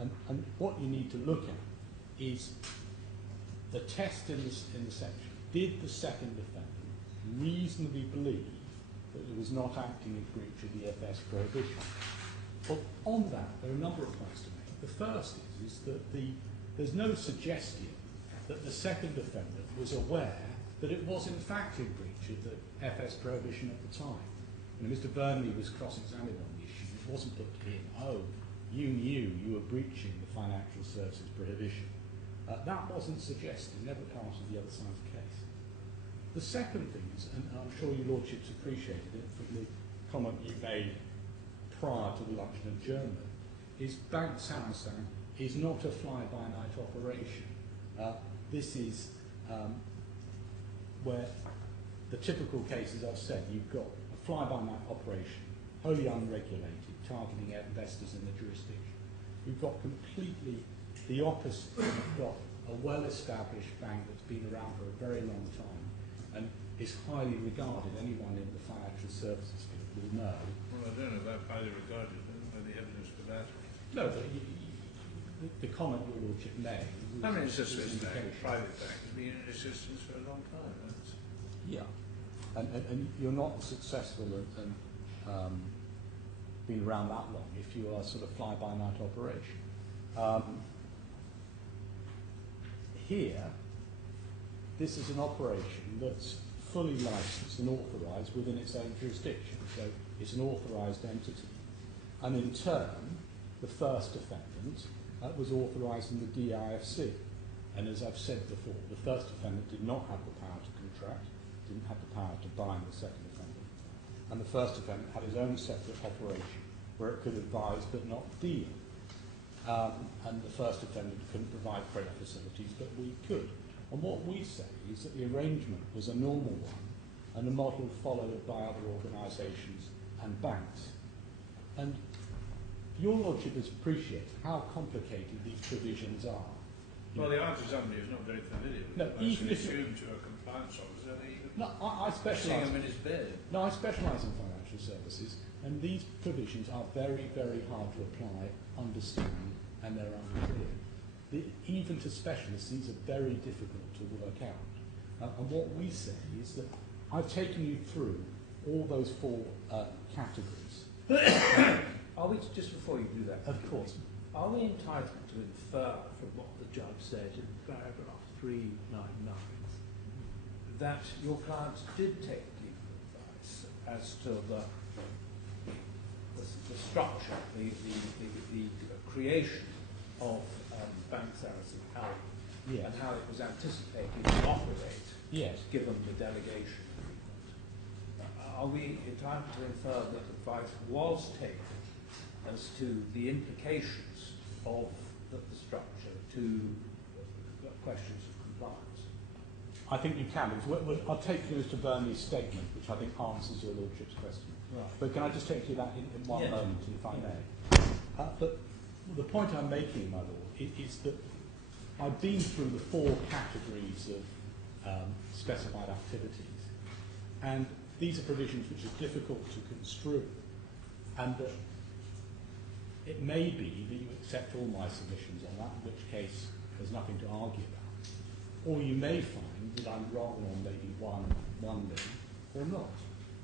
And what you need to look at is the test in the section. Did the second defendant reasonably believe that it was not acting in breach of the FS prohibition? Well, on that, there are a number of points to make. The first is that there's no suggestion that the second defendant was aware that it was in fact in breach of the FS prohibition at the time. You know, Mr. Burnley was cross-examined on the issue. It wasn't put to him, oh, you knew you were breaching the financial services prohibition. That wasn't suggested, never part of the other side's case. The second thing is, and I'm sure your lordships appreciated it from the comment you made prior to the luncheon adjournment, is Bank Sarasin is not a fly-by-night operation. This is where the typical cases I've said, you've got a fly-by-night operation, wholly unregulated, targeting investors in the jurisdiction. You've got completely the opposite. You've got a well-established bank that's been around for a very long time and is highly regarded. Anyone in the financial services field will know. Well, I don't know about highly regarded. I don't know the evidence for that. No, but the comment your lordship made. I mean, it's just a private bank. It's been in existence for a long time. That's yeah, and you're not successful and been around that long if you are sort of fly-by-night operation. Here, this is an operation that's fully licensed and authorised within its own jurisdiction, so it's an authorised entity. And in turn, the first defendant was authorised in the DIFC. And as I've said before, the first defendant did not have the power to contract, didn't have the power to bind the second defendant. And the first defendant had his own separate operation where it could advise but not deal. And the first defendant couldn't provide credit facilities, but we could. And what we say is that the arrangement was a normal one and a model followed by other organisations and banks. And your lordship has appreciated how complicated these provisions are. well, the answer somebody who's not very familiar with it. Even if assumed to a compliance officer. No, I specialise. In his bed. No, I specialise in financial services, and these provisions are very, very hard to apply, understand, and they're unclear. Even to specialists, these are very difficult to work out. And what we say is that I've taken you through all those four categories. Are we, just before you do that, Of course. are we entitled to infer from what the judge said in paragraph 399 that your clients did take legal advice as to the structure, the creation of Bank Sarasin-Alpen, Yes. and how it was anticipated to operate, Yes. given the delegation agreement? Are we entitled to infer that advice was taken as to the implications of the structure to questions of compliance? I think you can. I'll take you to Burnley's statement, which I think answers your lordship's question. Right. But can I just take you that in one Yes. moment, if I may? But the point I'm making, my lord, is that I've been through the four categories of specified activities, and these are provisions which are difficult to construe, and that it may be that you accept all my submissions on that, in which case there's nothing to argue about. Or you may find that I'm wrong on maybe one thing or not.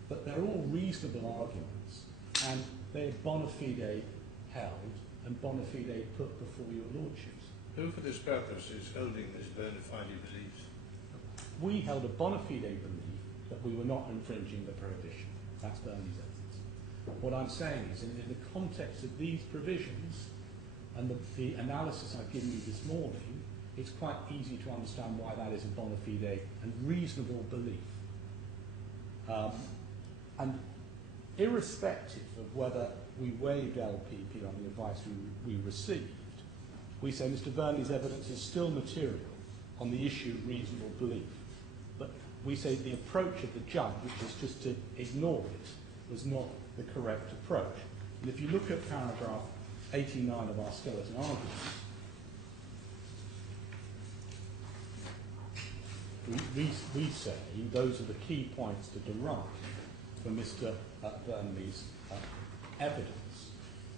But they're all reasonable arguments, and they're bona fide held and bona fide put before your lordships. Who for this purpose is holding this bona fide beliefs? We held a bona fide belief that we were not infringing the prohibition. That's Burnley's evidence. What I'm saying is, in the context of these provisions and the analysis I've given you this morning, it's quite easy to understand why that is a bona fide and reasonable belief. And irrespective of whether we waived LPP on the advice we received, we say Mr. Burnley's evidence is still material on the issue of reasonable belief. But we say the approach of the judge, which is just to ignore it, was not the correct approach. And if you look at paragraph 89 of our skeleton argument, we say those are the key points to derive from Mr. Burnley's evidence.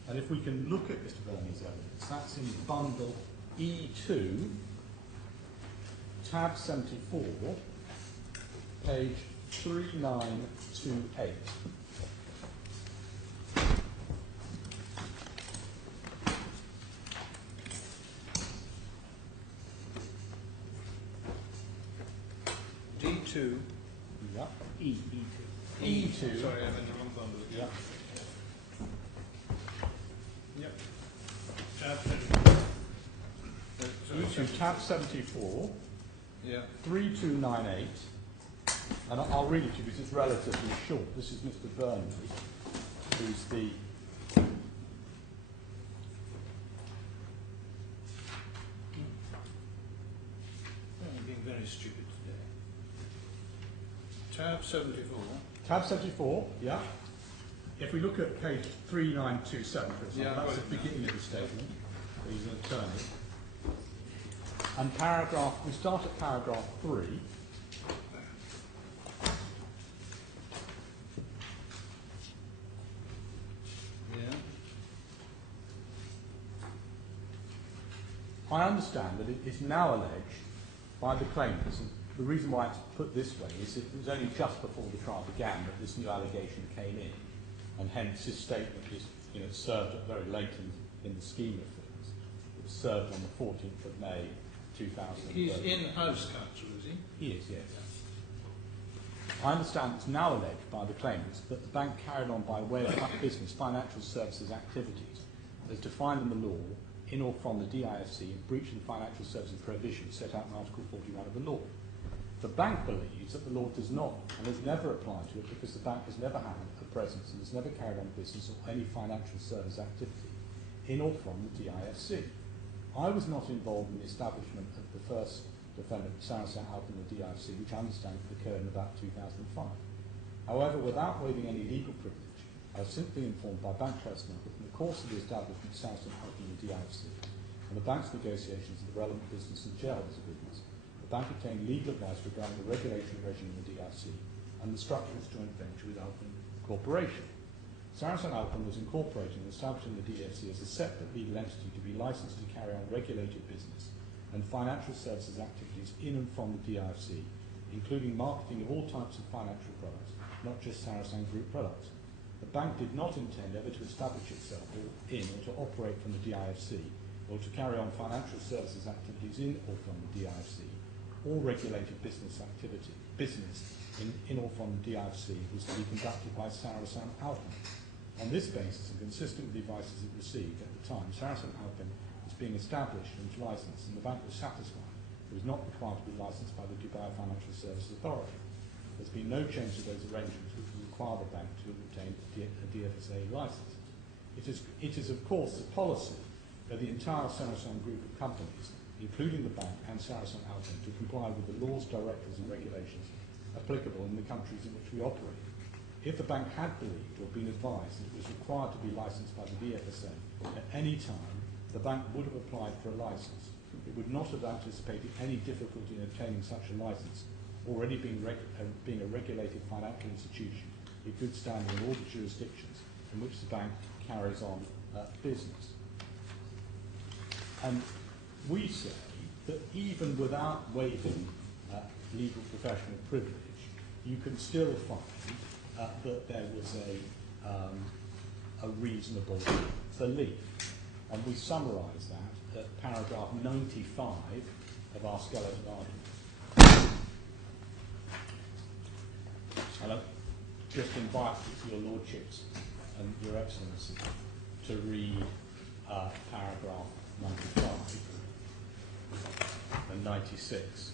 And if we can look at Mr. Burney's evidence, that's in bundle E2, tab 74, page 3928. D2. Yep. E2. E2. Sorry, I'm in the wrong bundle. Yep. Yep. Tab 74. E2, tab 74, Yeah. 3298. And I'll read it to you because it's relatively short. This is Mr. Burnley, who's the I'm being very stupid today. Tab 74. tab 74, yeah. If we look at page 3927, for example, Yeah, that's got the it now. beginning of the statement. He's an attorney. And paragraph, we start at paragraph 3. Yeah. I understand that it is now alleged by the claimants, and the reason why it's put this way is it was only just before the trial began that this new allegation came in, and hence his statement is, served at very late in the scheme of things. It was served on the 14th of May 2000. He's in-house counsel, is he? He is, yes. I understand it's now alleged by the claimants that the bank carried on by way of business financial services activities as defined in the law in or from the DIFC in breach of the financial services prohibition set out in Article 41 of the law. The bank believes that the law does not and has never applied to it because the bank has never had a presence and has never carried on business or any financial service activity in or from the DIFC. I was not involved in the establishment of the first defendant, Sarasin-Alpen, the DIFC, which I understand occurred in about 2005. However, without waiving any legal privilege, I was simply informed by bank personnel that in the course of the establishment of Sarasin-Alpen, the DIFC, and the bank's negotiations of the relevant business and shareholders agreements, the bank obtained legal advice regarding the regulatory regime of the DIFC and the structure of its joint venture with Alpen Corporation. Sarasin-Alpen was incorporating and establishing the DIFC as a separate legal entity to be licensed to carry on regulated business and financial services activities in and from the DIFC, including marketing of all types of financial products, not just Sarasin Group products. The bank did not intend ever to establish itself in or to operate from the DIFC or to carry on financial services activities in or from the DIFC. All regulated business activity, in or from the DIFC was to be conducted by Sarasin-Alpen. On this basis, and consistent with the advices it received at the time, Sarasin-Alpen was being established and licensed, and the bank was satisfied it was not required to be licensed by the Dubai Financial Services Authority. There's been no change to those arrangements which would require the bank to obtain a DFSA license. It is of course the policy of the entire Sarasin group of companies, including the bank and Sarasin-Alpen, to comply with the laws, directives and regulations applicable in the countries in which we operate. If the bank had believed or been advised that it was required to be licensed by the DFSA at any time, the bank would have applied for a license. It would not have anticipated any difficulty in obtaining such a license, already being a regulated financial institution in good standing in all the jurisdictions in which the bank carries on business. And we say that even without waiving legal professional privilege, you can still find that there was a reasonable belief. And we summarise that at paragraph 95 of our skeleton argument. And I just invite your lordships and your excellency to read paragraph 95 and 96.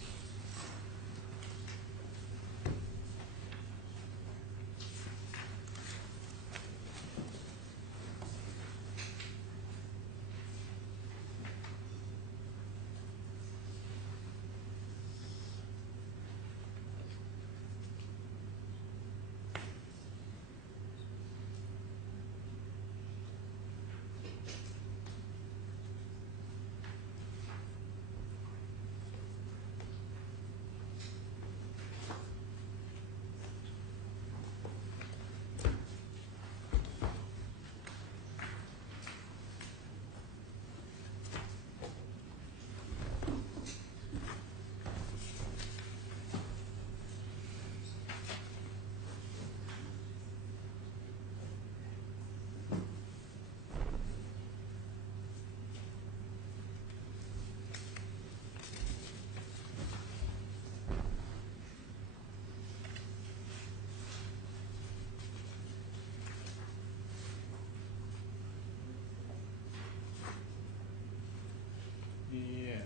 Yes.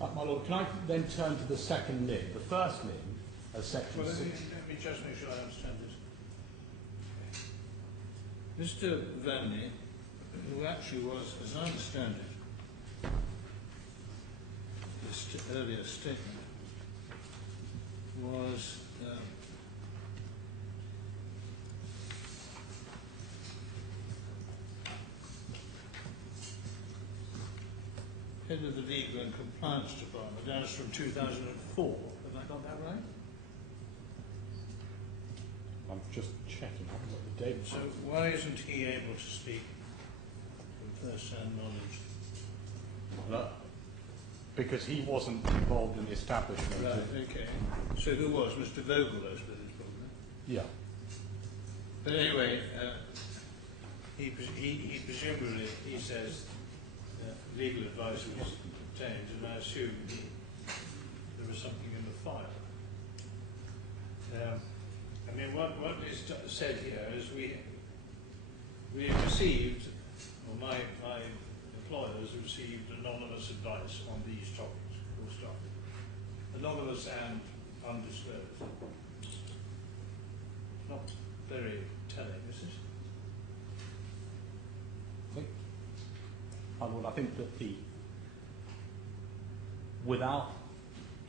My Lord, can I then turn to the second limb? The first limb, section Well, let 6. me just make sure I understand this. Mr. Verney, who actually was, as I understand it, this earlier statement, was head of the Legal and Compliance Department. That was from 2004. Have I got that right? I'm just checking. I haven't got the date. So why isn't he able to speak from first-hand knowledge? Because he wasn't involved in the establishment. Right, okay. So who was? Mr. Vogel, I suppose, probably. Yeah. But anyway, he presumably, he says, legal advice was obtained, and I assume there was something in the file. I mean, what is said here is we received, or my employers received anonymous advice on these topics, full stop. Anonymous and undisclosed. Not very telling, is it? I think that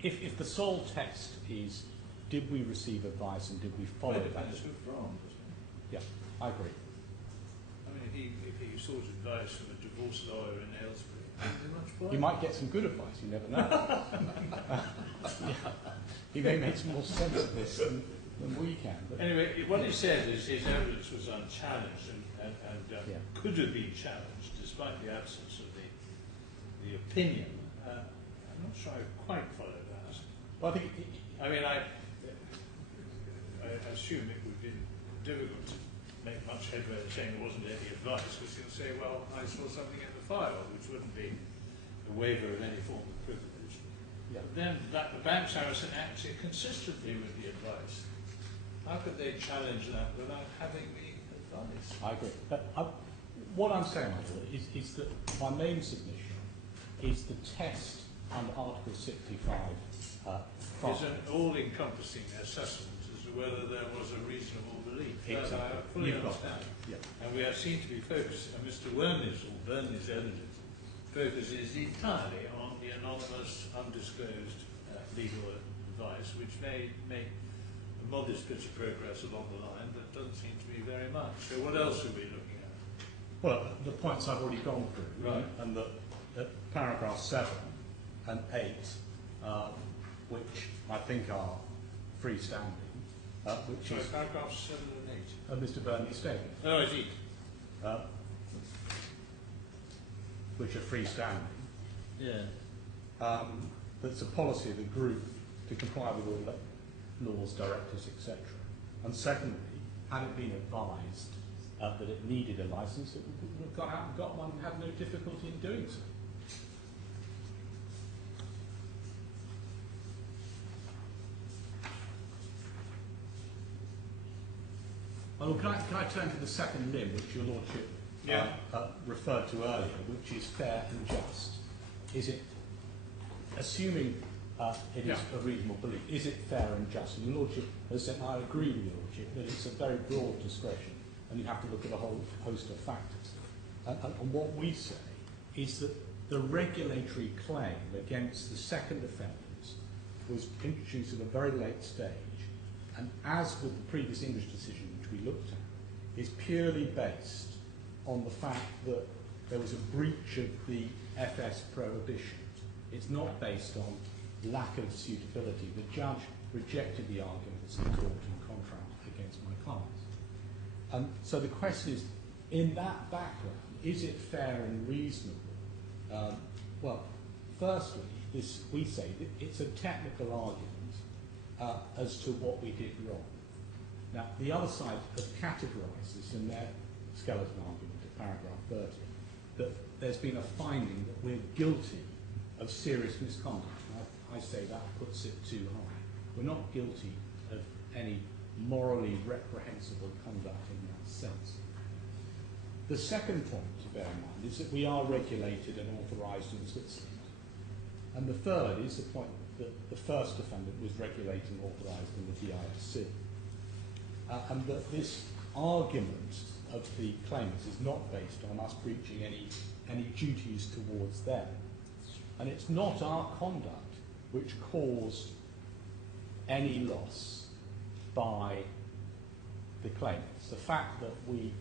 if the sole text is, did we receive advice and did we follow Well, it? depends who from, doesn't it? Yeah, I agree. I mean, if he sought advice from a divorce lawyer in Aylesbury, isn't much point? He might get some good advice, you never know. Yeah. He may make some more sense of this than we can. But Anyway, what he said is his evidence was unchallenged and Yeah. could have been challenged despite the absence of the opinion. I'm not sure I quite follow that. well, I think I mean, I assume it would be difficult to make much headway in saying there wasn't any advice, because he'll say, well, I saw something in the file, which wouldn't be a waiver of any form of privilege. yeah. But then the bank Sarasin acted consistently with the advice. How could they challenge that without having the advice? I agree. What I'm saying, Michael, is that my main submission is the test under Article 65 It's an all-encompassing assessment as to whether there was a reasonable belief. Exactly. That I fully You've got understand. Yeah. And we seem to be focusing, and Mr. Werner's evidence focuses entirely on the anonymous, undisclosed legal advice, which may make a modest bit of progress along the line, but doesn't seem to be very much. So what else are we looking at? Well, the points I've already gone through, Right. and that paragraph 7 and 8, which I think are freestanding, which Sorry, is paragraphs 7 and 8. Mr. Burney's statement, Oh, indeed. which are freestanding. Yeah. That's a policy of the group to comply with all laws, directives, etc. And secondly, had it been advised that it needed a license, it would have gone out and got one and had no difficulty in doing so. Well, can I turn to the second limb, which your Lordship referred to earlier, which is fair and just? Is it, assuming it is a reasonable belief, is it fair and just? And your Lordship has said, I agree with your Lordship, that it's a very broad discretion and you have to look at a whole host of factors. And what we say is that the regulatory claim against the second offenders was introduced at a very late stage, and as with the previous English decision which we looked at, is purely based on the fact that there was a breach of the FS prohibition. It's not based on lack of suitability. The judge rejected the arguments in court and contract against my clients. So the question is, in that background, is it fair and reasonable? Well, firstly, we say that it's a technical argument as to what we did wrong. Now, the other side have categorised this in their skeleton argument at paragraph 30, that there's been a finding that we're guilty of serious misconduct. I say that puts it too high. We're not guilty of any morally reprehensible conduct in that sense. The second point to bear in mind is that we are regulated and authorised in Switzerland. And the third is the point that the first defendant was regulating authorised in the DISC. And that this argument of the claimants is not based on us breaching any duties towards them. And it's not our conduct which caused any loss by the claimants. The fact that we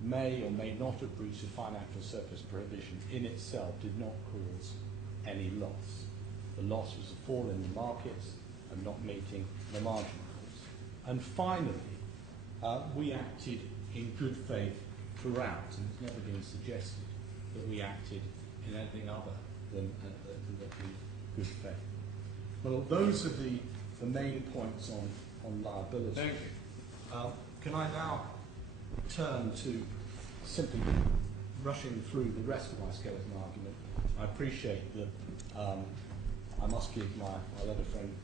may or may not have breached a financial surplus provision in itself did not cause any loss. The loss was a fall in the markets and not meeting the margin calls. And finally, we acted in good faith throughout, and it's never been suggested that we acted in anything other than good faith. Well, those are the main points on liability. Thank you. Can I now turn to simply rushing through the rest of my skeleton argument? I appreciate that I must give my letter friend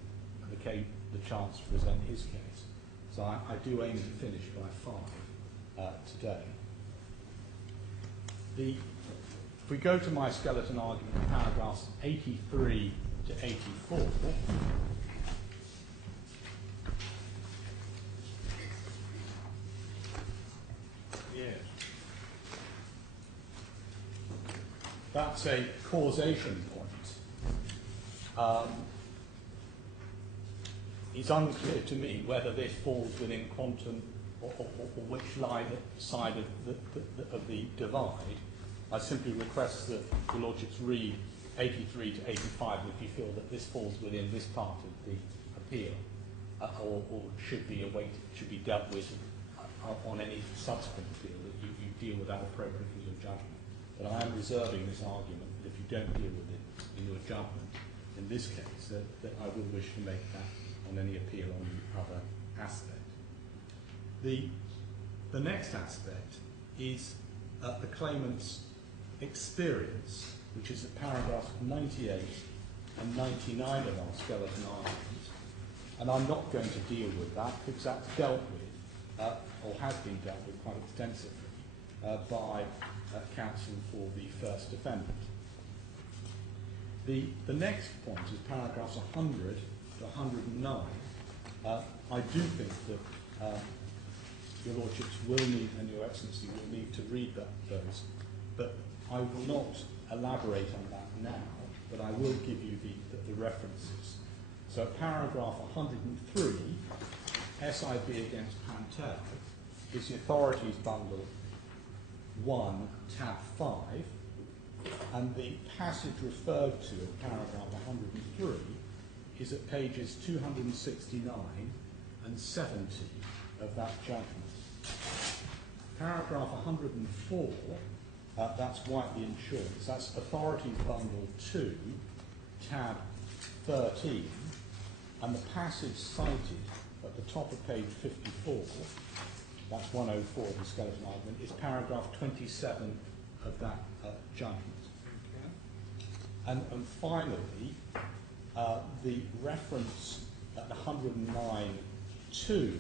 the chance to present his case. So I do aim to finish by 5 today. If we go to my skeleton argument, paragraphs 83 to 84, Yes. that's a causation point. It's unclear to me whether this falls within quantum or which side of the divide. I simply request that the Lordships read 83 to 85 if you feel that this falls within this part of the appeal, or should be dealt with on any subsequent appeal, that you deal with that appropriately in your judgment. But I am reserving this argument that if you don't deal with it in your judgment, in this case, that I will wish to make that on any appeal on the other aspect. The next aspect is the claimant's experience, which is at paragraphs 98 and 99 of our skeleton argument. And I'm not going to deal with that because that's dealt with, or has been dealt with quite extensively by counsel for the first defendant. The next point is paragraphs 100 to 109. I do think that your Lordships will need, and your Excellency will need to read those, but I will not elaborate on that now, but I will give you the references. So paragraph 103, SIB against Pantel, is the authorities bundle 1, tab 5, and the passage referred to in paragraph 103 is at pages 269 and 70 of that judgment. Paragraph 104, that's Whiteley Insurance, that's Authorities Bundle 2, tab 13, and the passage cited at the top of page 54, that's 104 of the skeleton argument, is paragraph 27 of that judgment. And finally, the reference at 109.2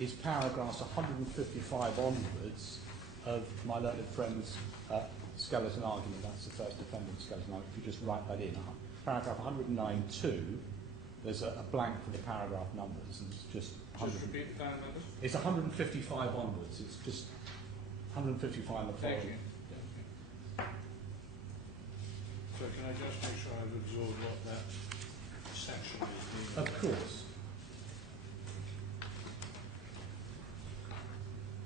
is paragraphs 155 onwards of my learned friend's skeleton argument. That's the first defendant's skeleton argument. If you just write that in, paragraph 109.2, there's a blank for the paragraph numbers, and it's just. Just repeat the numbers. It's 155 onwards. It's just 155 the following. Thank you. So can I just make sure I've absorbed what that section is? Of course.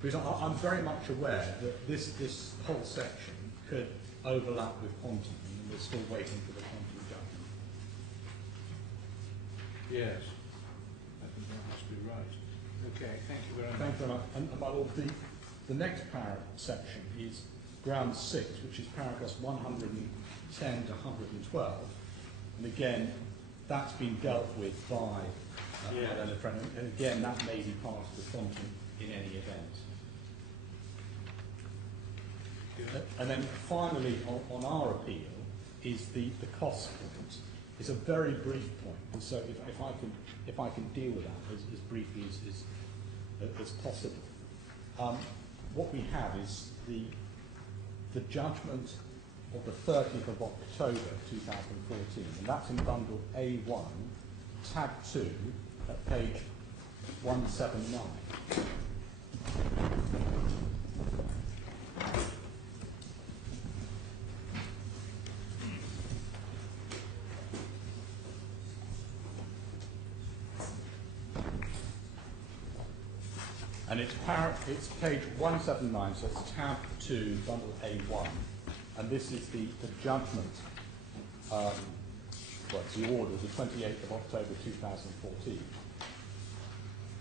Because I'm very much aware that this whole section could overlap with quantum, and we're still waiting for the quantum judgment. Yes. I think that must be right. Okay, thank you very much. Thank you very much. And my Lord, the next section is ground 6, which is paragraphs 110 to 112. And again, that's been dealt with by my learned friend. And again, that may be part of the quantum in any event. And then finally, on our appeal, is the cost point. It's a very brief point, and so if I can deal with that as briefly as possible. What we have is the judgment of the 30th of October 2014, and that's in bundle A1, tab 2, at page 179. And it's page 179, so it's tab 2, bundle A1. And this is the judgment, well, it's the order, the 28th of October 2014.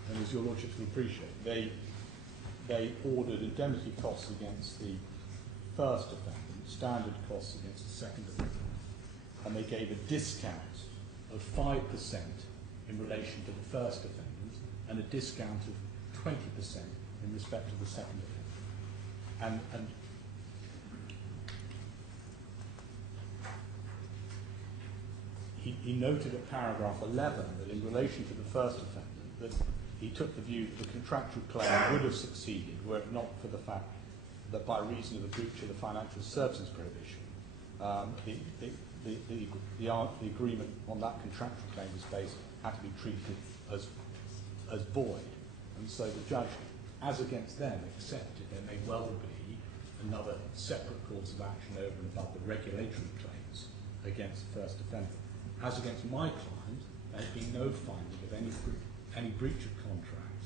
And as your lordships will appreciate, they ordered indemnity costs against the first defendant, standard costs against the second defendant, and they gave a discount of 5% in relation to the first defendant and a discount of 20% in respect to the second defendant. And he noted at paragraph 11 that in relation to the first defendant, that he took the view that the contractual claim would have succeeded were it not for the fact that by reason of the breach of the financial services prohibition, the agreement on that contractual claim was based had to be treated as void. And so the judge, as against them, accepted there may well be another separate course of action over and above the regulatory claims against the first defendant. As against my client, there had been no finding of any breach of contract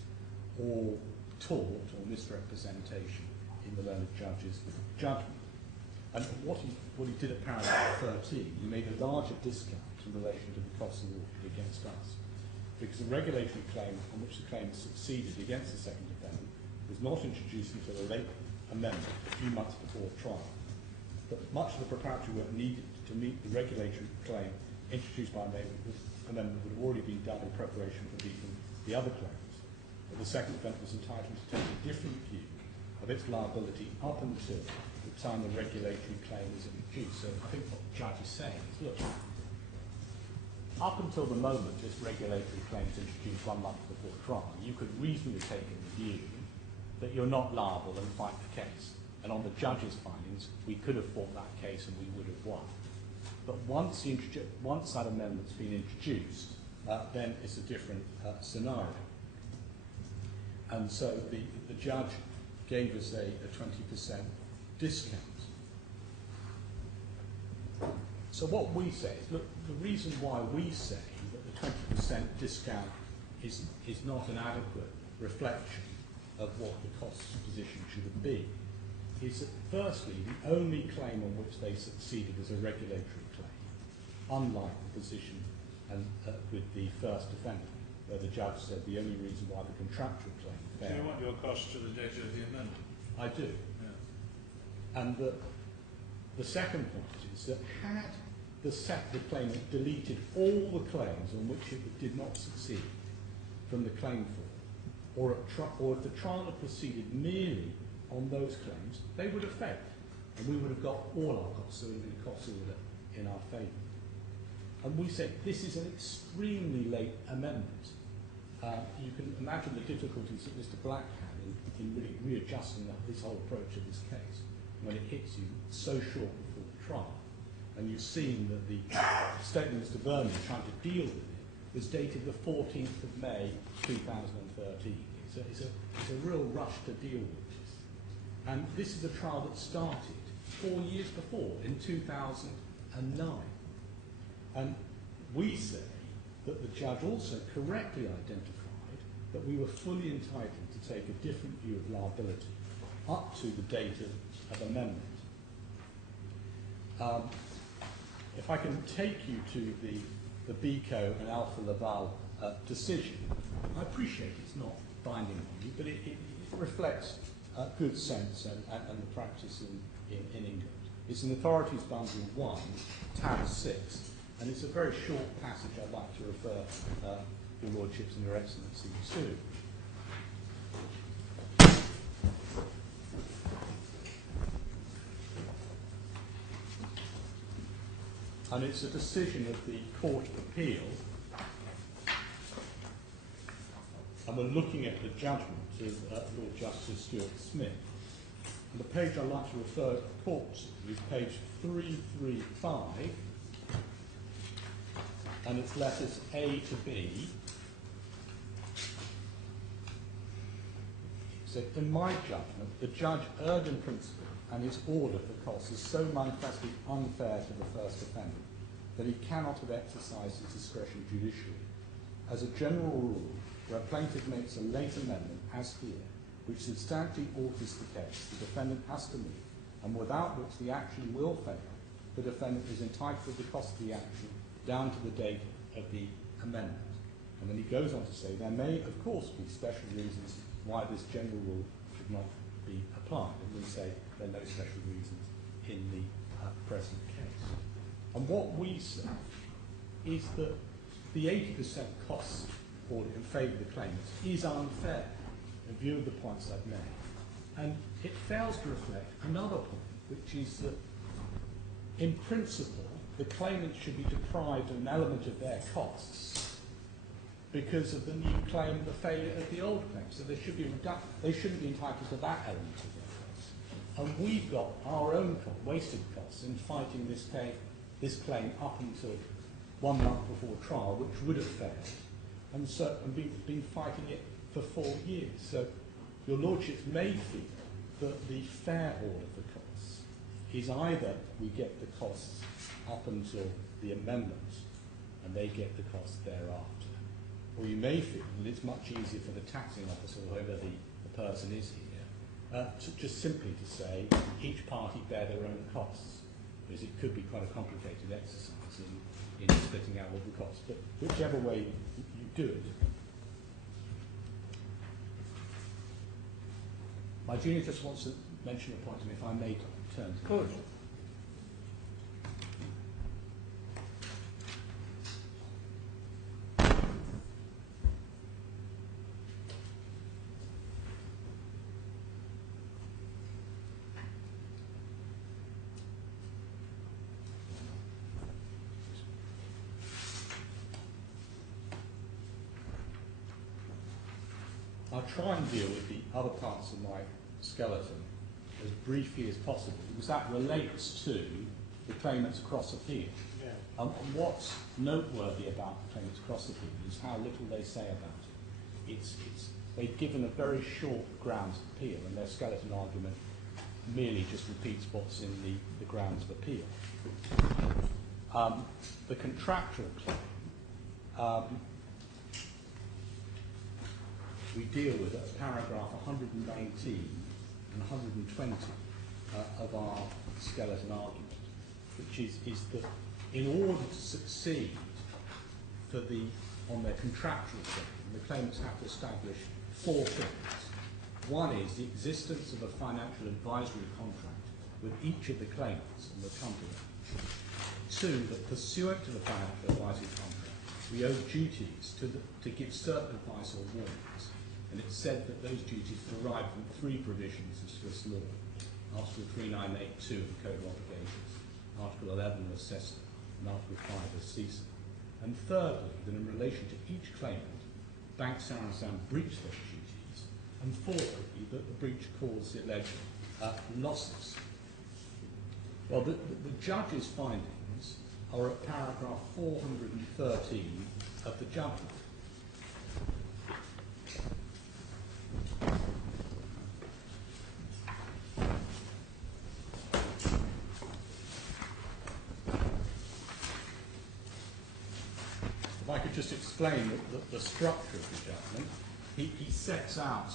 or tort or misrepresentation in the learned judge's judgment. And what he did at paragraph 13, he made a larger discount in relation to the costs awarded against us, because the regulatory claim on which the claim succeeded against the second defendant was not introduced until a late amendment a few months before trial. But much of the preparatory work needed to meet the regulatory claim introduced by amendment would have already been done in preparation for meeting the other claims. But the second defendant was entitled to take a different view of its liability up until the time the regulatory claim was introduced. So I think what the judge is saying is, look, up until the moment this regulatory claim is introduced 1 month before trial, you could reasonably take the view that you're not liable and fight the case. And on the judge's findings, we could have fought that case and we would have won. But once that amendment's been introduced, then it's a different scenario. And so the judge gave us a 20% discount. So what we say is, look, the reason why we say that the 20% discount is not an adequate reflection of what the cost position should have been is that, firstly, the only claim on which they succeeded is a regulatory claim, unlike the position with the first defendant, where the judge said the only reason why the contractual claim failed. Do you want your costs to the date of the amendment? I do. Yeah. And the second point is that had the claimant deleted all the claims on which it did not succeed from the claim form, or if the trial had proceeded merely on those claims, they would have failed, and we would have got all our costs. So it would have been a cost order in our favour. And we said this is an extremely late amendment. You can imagine the difficulties that Mr. Black had in really readjusting his whole approach of this case when it hits you so short before the trial. And you've seen that the statement Mr. Vernon trying to deal with it was dated the 14th of May 2013. It's a real rush to deal with this. And this is a trial that started 4 years before, in 2009. And we say that the judge also correctly identified that we were fully entitled to take a different view of liability up to the date of amendment. If I can take you to the BICO and Alpha Laval decision, I appreciate it's not binding on you, but it reflects good sense and the practice in England. It's in Authorities Bundle 1, tab 6, and it's a very short passage I'd like to refer your Lordships and Your Excellency to. And it's a decision of the Court of Appeal, and we're looking at the judgment of Lord Justice Stuart Smith. And the page I'd like to refer the court to is page 335, and it's letters A to B. So, in my judgment, the judge erred in principle, and his order for costs is so manifestly unfair to the first defendant that he cannot have exercised his discretion judicially. As a general rule, where a plaintiff makes a late amendment, as here, which substantially alters the case, the defendant has to move, and without which the action will fail, the defendant is entitled to the cost of the action down to the date of the amendment. And then he goes on to say there may, of course, be special reasons why this general rule should not be applied. And we say there are no special reasons in the present case. And what we say is that the 80% cost order in favour of the claimants is unfair in view of the points I've made. And it fails to reflect another point, which is that in principle, the claimants should be deprived of an element of their costs because of the new claim, the failure of the old claim. So they shouldn't be entitled to that element of their costs. And we've got our own wasted costs in fighting this claim up until 1 month before trial, which would have failed, and we've been fighting it for 4 years. So your lordships may feel that the fair order for costs is either we get the costs up until the amendment and they get the costs thereafter, or you may feel that it's much easier for the taxing officer, whoever the person is here, to just simply to say each party bear their own costs, because it could be quite a complicated exercise in splitting out all the costs. But whichever way you do it, my junior just wants to mention a point, and if I may turn to Good. I'll try and deal with the other parts of my skeleton as briefly as possible, because that relates to the claimant's cross appeal. Yeah. And what's noteworthy about the claimant's cross appeal is how little they say about it. They've given a very short grounds of appeal, and their skeleton argument merely just repeats what's in the grounds of appeal. The contractual claim, we deal with at paragraph 119 and 120 of our skeleton argument, which is that in order to succeed on their contractual claim, the claimants have to establish 4 things. One is the existence of a financial advisory contract with each of the claimants and the company. 2, that pursuant to the financial advisory contract, we owe duties to give certain advice or warnings. And it's said that those duties derive from 3 provisions of Swiss law. Article 3982 of the Code of Obligations, Article 11 of CESTA, and Article 5 of CESA. And thirdly, that in relation to each claimant, Bank Sarasin breached those duties. And fourthly, that the breach caused the alleged losses. Well, the judge's findings are at paragraph 413 of the judgment. If I could just explain the structure of the judgment. He sets out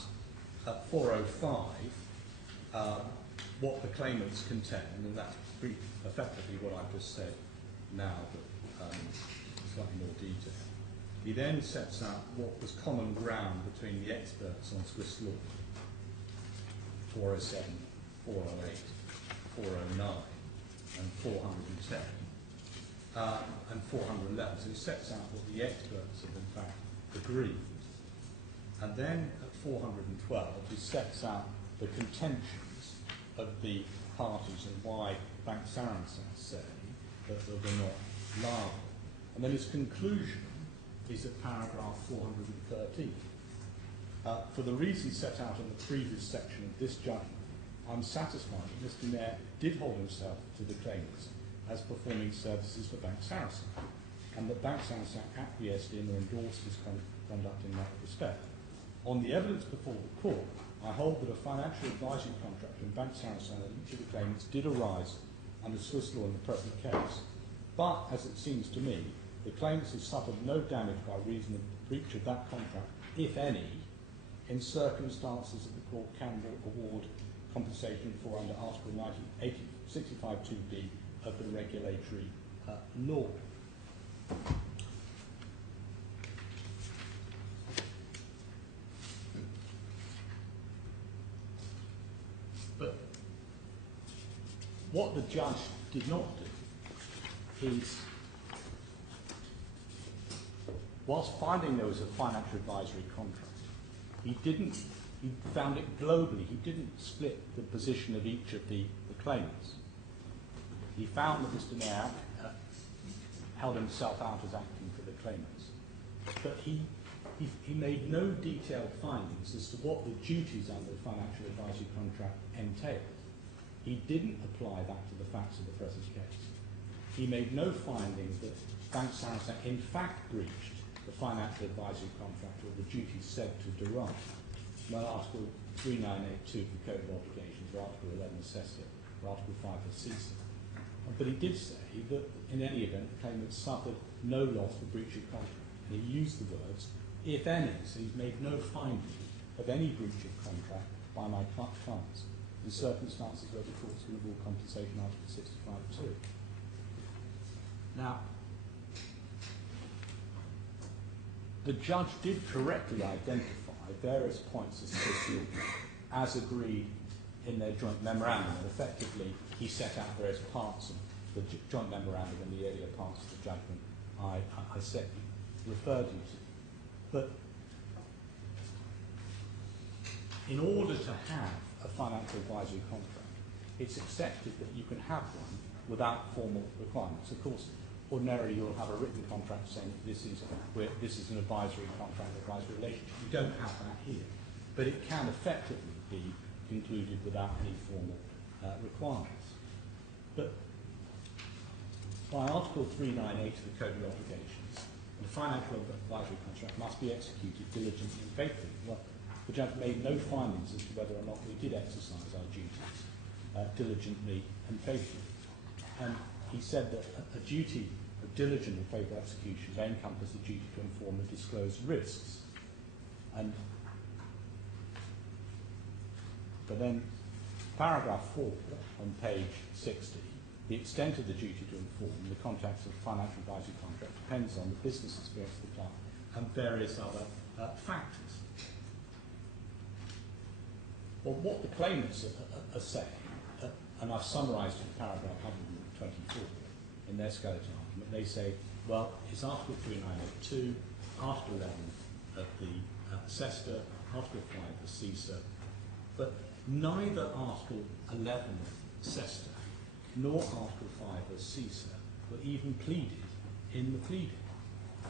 at 405 what the claimants contend, and that's effectively what I've just said now, but slightly more detail. He then sets out what was common ground between the experts on Swiss law, 407, 408, 409, and 410. And 411. So he sets out what the experts have in fact agreed. And then at 412 he sets out the contentions of the parties and why Bank Sarasin say that they were not liable. And then his conclusion is at paragraph 413. For the reasons set out in the previous section of this judgment, I'm satisfied that Mr. Mayor did hold himself to the claimants as performing services for Bank Sarasin, and that Bank Sarasin acquiesced in or endorsed his conduct in that respect. On the evidence before the court, I hold that a financial advisory contract between Bank Sarasin and each of the claimants did arise under Swiss law in the present case. But, as it seems to me, the claimants have suffered no damage by reason of the breach of that contract, if any, in circumstances that the court can award compensation for under Article 65(2)(b) of the regulatory law. But what the judge did not do is, whilst finding there was a financial advisory contract, he found it globally. He didn't split the position of each of the claimants. He found that Mr. Mayor held himself out as acting for the claimants. But he made no detailed findings as to what the duties under the financial advisory contract entailed. He didn't apply that to the facts of the present case. He made no findings that Bank Sarasin in fact breached the financial advisory contract or the duties said to derive from Article 3982 of the Code of Obligations, or Article 11 of CESTA, or Article 5 of CESA. But he did say that in any event the claimant suffered no loss for breach of contract. And he used the words, if any, so he's made no finding of any breach of contract by my clients in circumstances where the court's going to award compensation Article 65(2). Now, the judge did correctly identify various points of Swiss law as agreed in their joint memorandum, and effectively he set out various parts of the joint memorandum and the earlier parts of the judgment I referred you to. But in order to have a financial advisory contract, it's accepted that you can have one without formal requirements. Of course, ordinarily you'll have a written contract saying this is an advisory contract, advisory relationship. You don't have that here. But it can effectively be concluded without any formal requirements. But by Article 398 of the Code of Obligations, the financial advisory contract must be executed diligently and faithfully. Well, the judge made no findings as to whether or not we did exercise our duties diligently and faithfully. And he said that a duty of diligent and faithful execution may encompass the duty to inform and disclose risks. But then, paragraph 4 on page 60, the extent of the duty to inform in the context of the financial advisory contract depends on the business experience of the client and various other factors. Well, what the claimants are saying, and I've summarised in paragraph 124 in their skeleton argument, they say, well, it's Article 3982, Article 11 of the CESTA, Article 5 of CESA, but neither Article 11 of CESTA nor Article 5 of CESA were even pleaded in the pleading.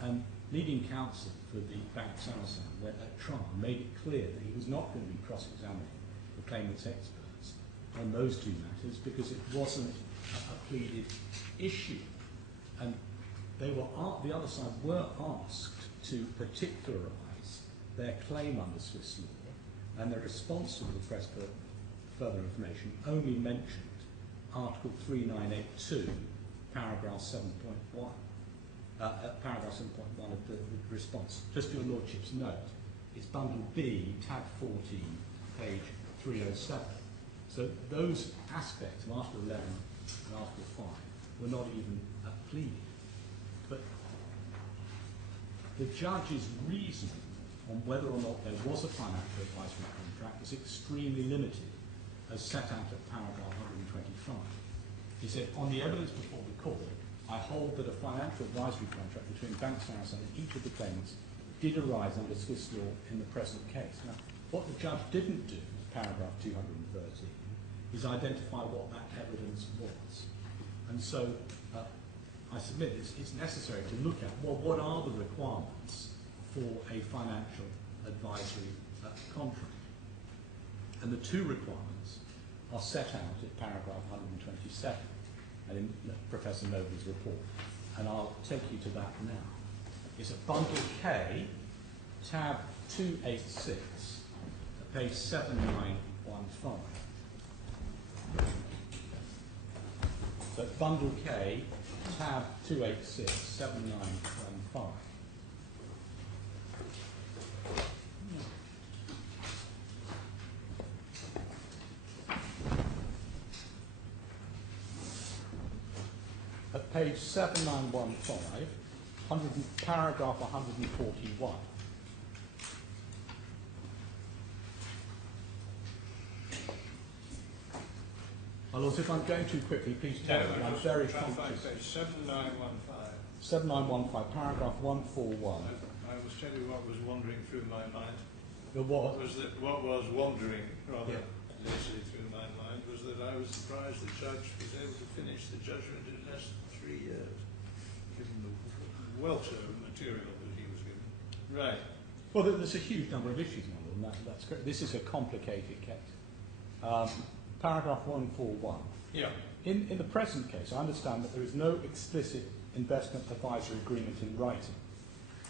And leading counsel for the Bank Sarasin went at trial made it clear that he was not going to be cross-examining the claimant's experts on those two matters because it wasn't a pleaded issue. And the other side were asked to particularise their claim under Swiss law, and their response to the request for further information only mentioned Article 3982, paragraph 7.1. Paragraph 7.1 of the response. Just for your Lordship's note, it's bundle B, tab 14, page 307. So those aspects of Article 11 and Article 5 were not even pleaded. But the judge's reasoning on whether or not there was a financial advisory contract was extremely limited, as set out at paragraph 125. He said, on the evidence before the court, I hold that a financial advisory contract between Bank Sarasin and each of the claimants did arise under Swiss law in the present case. Now, what the judge didn't do, paragraph 213, is identify what that evidence was. And so I submit it's necessary to look at, well, what are the requirements for a financial advisory contract? And the two requirements are set out at paragraph 127 and in Professor Noble's report. And I'll take you to that now. It's at bundle K, tab 286, at page 7915. So at bundle K, tab 286, 7915. At page 7915, paragraph 141. My lords, if I'm going too quickly, please tell me. I'm very conscious. Page 7915. 7915, paragraph 141. I will tell you what was wandering through my mind. What? What was wandering rather lazily through my mind was that I was surprised the judge was able to finish the judgment in less than 3 years, given the welter of material that he was given. Right. Well, there's a huge number of issues, my lord, and that's correct. This is a complicated case. Paragraph 141. Yeah. In the present case, I understand that there is no explicit investment advisory agreement in writing.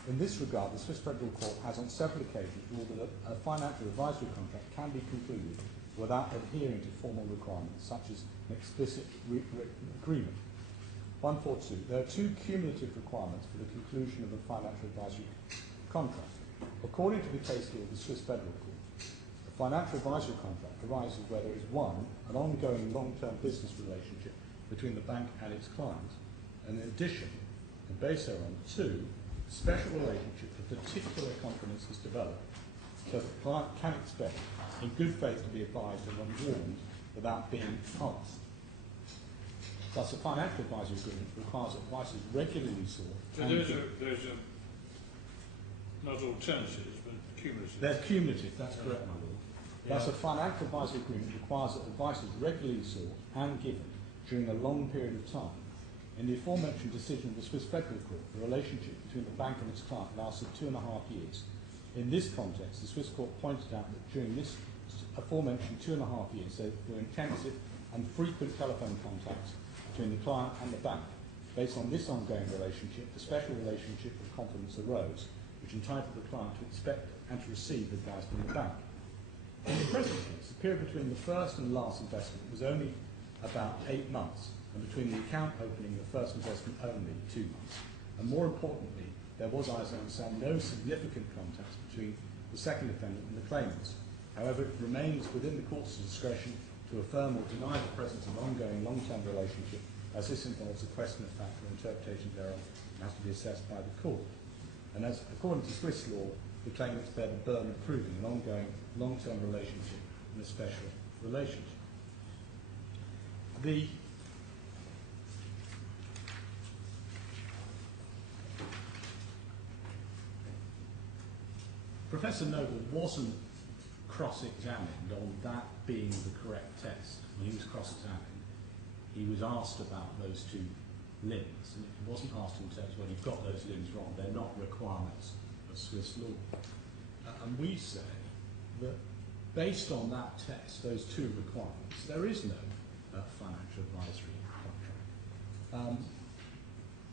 In this regard, the Swiss Federal Court has on several occasions ruled that a financial advisory contract can be concluded without adhering to formal requirements, such as an explicit written agreement. 142. There are two cumulative requirements for the conclusion of a financial advisory contract. According to the case law of the Swiss Federal Court, a financial advisory contract arises where there is one, an ongoing long-term business relationship between the bank and its client, and in addition, and based thereon, two, a special relationship of particular confidence is developed, so that the client can expect in good faith to be advised and unwarned without being asked. Thus, a financial advisory agreement requires that advice is regularly sought. So those are not alternatives, but cumulative. They're cumulative, that's correct, my lord. Yeah. Thus, a financial advisory agreement requires that advice is regularly sought and given during a long period of time. In the aforementioned decision of the Swiss Federal Court, the relationship between the bank and its client lasted 2.5 years. In this context, the Swiss Court pointed out that during this aforementioned 2.5 years, there were intensive and frequent telephone contacts between the client and the bank. Based on this ongoing relationship, a special relationship of confidence arose, which entitled the client to expect and to receive advice from the bank. In the present case, the period between the first and last investment was only about 8 months, and between the account opening and the first investment only 2 months. And more importantly, there was, as I understand, no significant contacts between the second defendant and the claimants. However, it remains within the court's discretion to affirm or deny the presence of an ongoing long-term relationship, as this involves a question of fact or interpretation thereof and has to be assessed by the court. And as according to Swiss law, the claimants bear the burden of proving an ongoing long-term relationship and a special relationship. The Professor Noble wasn't cross-examined on that being the correct test. When he was cross-examined, he was asked about those two limbs, and he wasn't asked in terms of, well, you've got those limbs wrong, they're not requirements of Swiss law. And we say that based on that test, those two requirements, there is no financial advisory contract.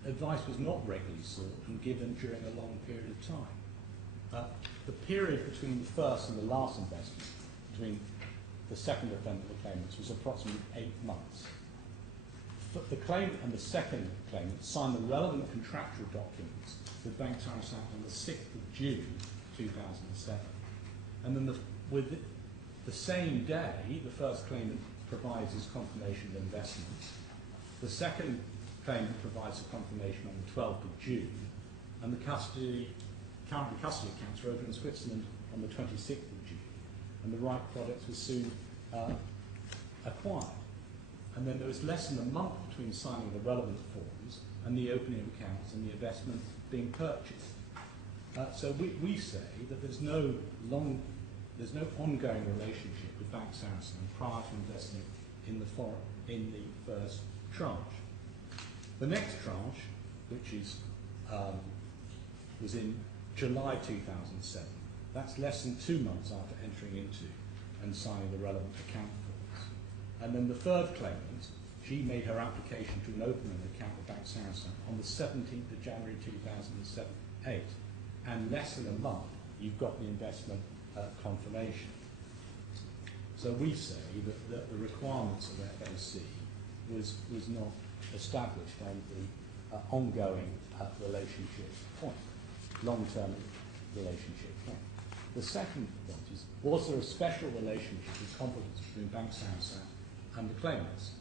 Advice was not regularly sought and given during a long period of time. The period between the first and the last investment, between the second defendant and the claimants, was approximately 8 months. The claimant and the second claimant signed the relevant contractual documents with Bank Sarasin-Alpen on the 6th of June 2007. And then with the same day, the first claimant provides his confirmation of investment. The second claimant provides a confirmation on the 12th of June, and the current custody accounts were opened in Switzerland on the 26th of June, and the right products were soon acquired. And then there was less than a month between signing the relevant forms and the opening of accounts and the investment being purchased. So we say that there's no ongoing relationship with Bank Sarasin prior to investing in the first tranche. The next tranche, which is was in July 2007. That's less than 2 months after entering into and signing the relevant account forms. And then the third claimant, she made her application to an opening account with Bank Sarasin on the 17th of January 2008. And less than a month, you've got the investment confirmation. So we say that the requirements of FOC was not established on the ongoing relationship point, long-term relationship point. The second point is, was there a special relationship with confidence between Bank Sarasin and the claimants?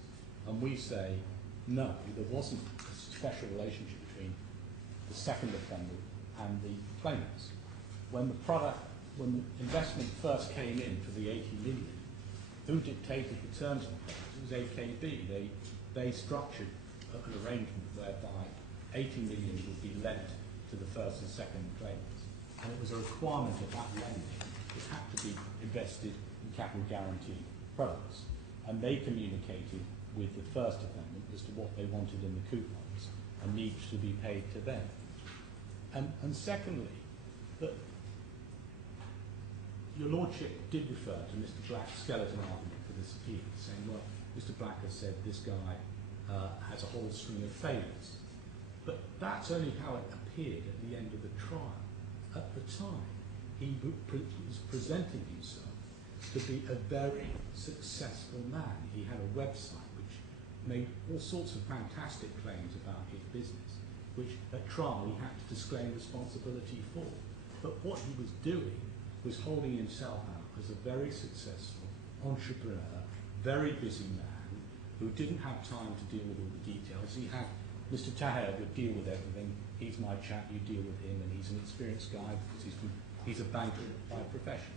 And we say, no, there wasn't a special relationship between the second defendant and the claimants. When the investment first came in for the 80 million, who dictated the terms of it? It was AKB. They structured an arrangement whereby 80 million would be lent to the first and second claimants. And it was a requirement of that lending. It had to be invested in capital guarantee products. And they communicated with the first defendant as to what they wanted in the coupons and needs to be paid to them. And secondly, that your Lordship did refer to Mr. Black's skeleton argument for this appeal, saying, well, Mr. Black has said this guy has a whole string of failures. But that's only how it appeared at the end of the trial. At the time, he was presenting himself to be a very successful man. He had a website which made all sorts of fantastic claims about his business, which at trial he had to disclaim responsibility for. But what he was doing was holding himself out as a very successful entrepreneur, very busy man, who didn't have time to deal with all the details. He had Mr. Taher would deal with everything. He's my chap, you deal with him, and he's an experienced guy because he's a banker by profession.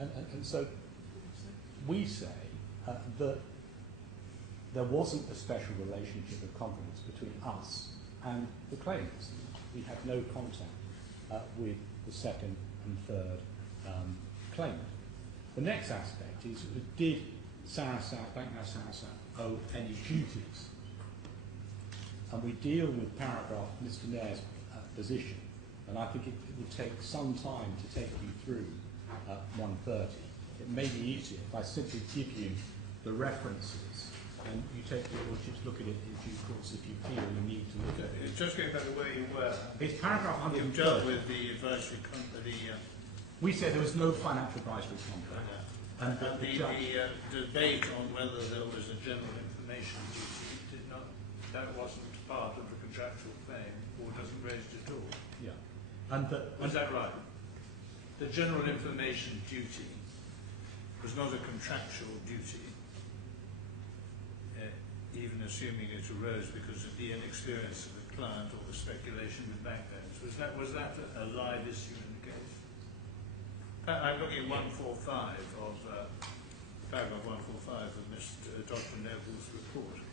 And so we say that there wasn't a special relationship of confidence between us and the claimants. We had no contact with the second and third claimant. The next aspect is, did Bank Sarasin owe any duties? And we deal with paragraph Mr. Nair's position, and I think it would take some time to take you through 130. It may be easier if I simply give you the references and you take your Lordship's look at it in due course if you feel you need to look at it. Just going back to where you were. It's paragraph 130. You've dealt with the advisory company. We said there was no financial advisory contract. And the debate on whether there was a general information duty that wasn't part of the contractual claim, or doesn't raise it at all. Yeah. Was that right? The general information duty was not a contractual duty, even assuming it arose because of the inexperience of the client or the speculation with bank loans. Was that a live issue in the case? I'm looking at 145 of paragraph 145 of Dr. Neville's report.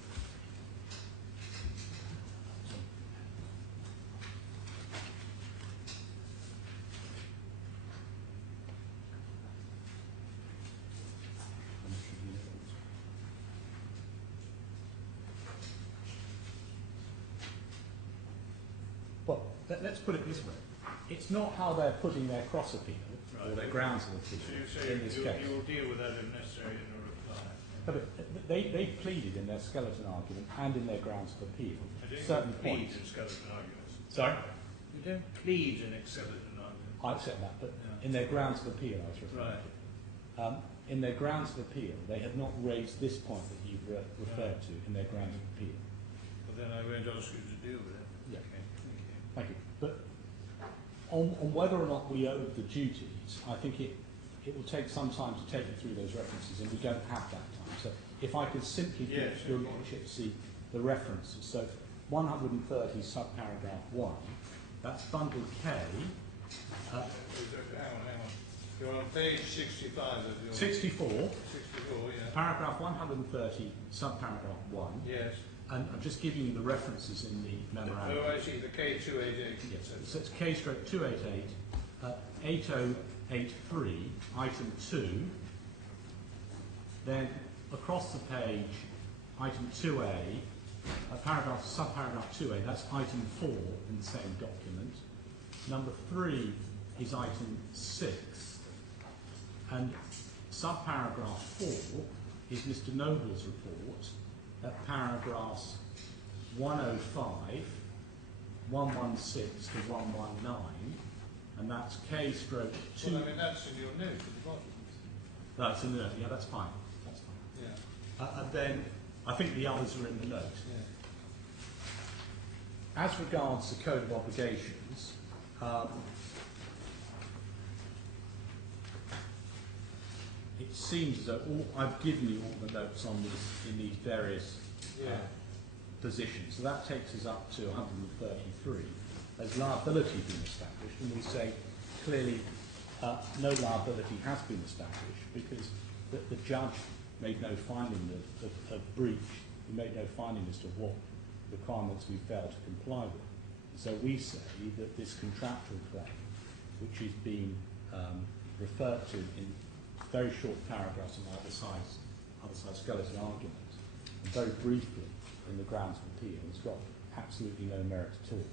Well, let's put it this way. It's not how they're putting their cross appeal or their grounds of appeal in this case. You will deal with that if necessary in a reply. No, but they pleaded in their skeleton argument and in their grounds of appeal certain points. In skeleton arguments. Sorry? You don't plead in a skeleton argument. I accept that, but in their grounds of appeal I was referring to. In their grounds of appeal, they had not raised this point that you've referred to in their grounds of appeal. Well, then I won't ask you to deal with it. Yeah. Okay, thank you. But on whether or not we owed the duties, I think it will take some time to take you through those references, and we don't have that time. So if I could simply give your Lordship see the references. So 130 subparagraph 1, that's bundle K. hang on. You're on page 65 of your... 64. 64, yeah. Paragraph 130, subparagraph 1. Yes. And I'm just giving you the references in the memorandum. Oh, I see, the K288. Yes, so it's K/288, 8083, item 2. Then across the page, item 2A, subparagraph 2A, that's item 4 in the same document. Number 3 is item 6. And subparagraph 4 is Mr. Noble's report at paragraphs 105, 116 to 119, and that's K stroke 2. Well, I mean, that's in your note at the bottom. That's in the note, yeah, that's fine. That's fine. Yeah. And then I think the others are in the note. Yeah. As regards the Code of Obligations, it seems as though I've given you all the notes on this in these various positions. So that takes us up to 133. Has liability been established? And we say clearly no liability has been established because the judge made no finding of breach. He made no finding as to what requirements we failed to comply with. So we say that this contractual claim, which is being referred to in very short paragraphs on the other side skeleton argument, and very briefly in the grounds of appeal, has got absolutely no merit at all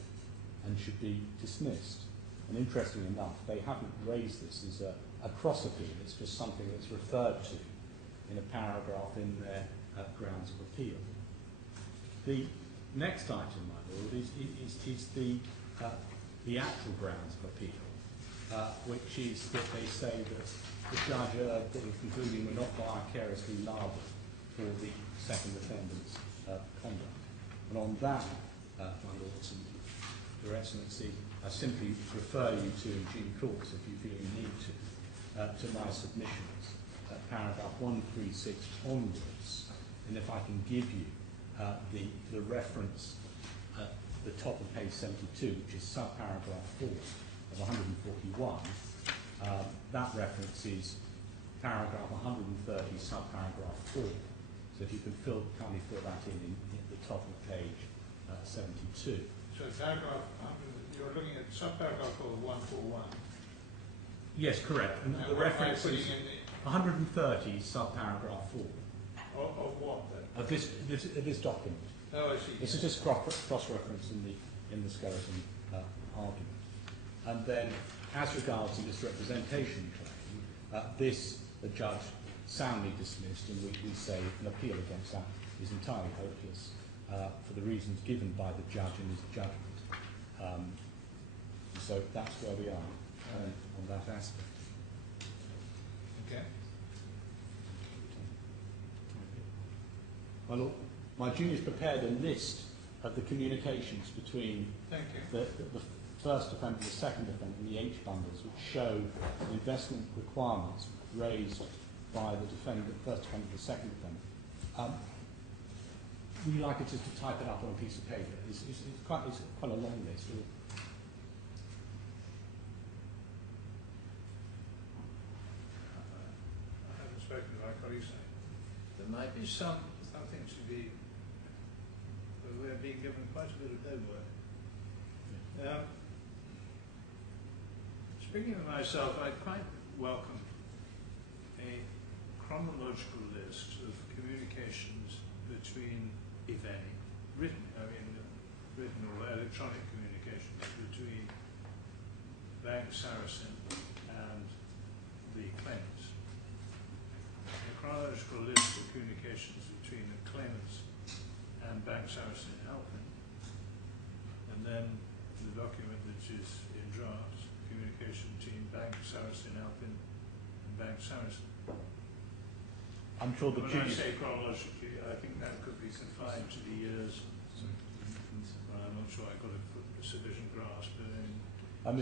and should be dismissed. And interestingly enough, they haven't raised this as a cross appeal. It's just something that's referred to in a paragraph in their grounds of appeal. The next item, my lord, is the actual grounds of appeal, which is that they say that the judge erred in concluding we're not vicariously liable for the second defendant's conduct. And on that, my lords and Your Excellency, I simply refer you to, in due course, if you feel you need to my submissions, paragraph 136 onwards. And if I can give you the reference at the top of page 72, which is subparagraph 4 of 141, that reference is paragraph 130, subparagraph 4. So if you can kindly fill that in at the top of page 72. So paragraph 100, you're looking at subparagraph 4 of 141. Yes, correct. And the reference is 130, subparagraph 4. Of what then? Of this document. Oh, I see. This is just cross-reference in the skeleton argument. And then, as regards to this representation claim, the judge soundly dismissed, and we say an appeal against that is entirely hopeless for the reasons given by the judge in his judgment. So that's where we are on that aspect. Okay. My Lord, my juniors prepared a list of the communications between Thank you. the first defendant, the second defendant, and the H bundles, which show the investment requirements raised by the defendant, first defendant, and the second defendant. Would you like it just to type it up on a piece of paper? It's quite a long list. I haven't spoken to my colleagues. There might be something to be. We're being given quite a bit of homework. Speaking of myself, I quite welcome a chronological list of communications between, if any, written or electronic communications between Bank Sarasin and the claimants. A chronological list of communications between the claimants and Bank Sarasin-Alpen, and then the document which is in drafts, communication between Bank Sarasin-Alpen and Bank Sarasin. I'm sure the When I say chronologically, I think that could be confined to the years. Well, I'm not sure I got a sufficient grasp, but in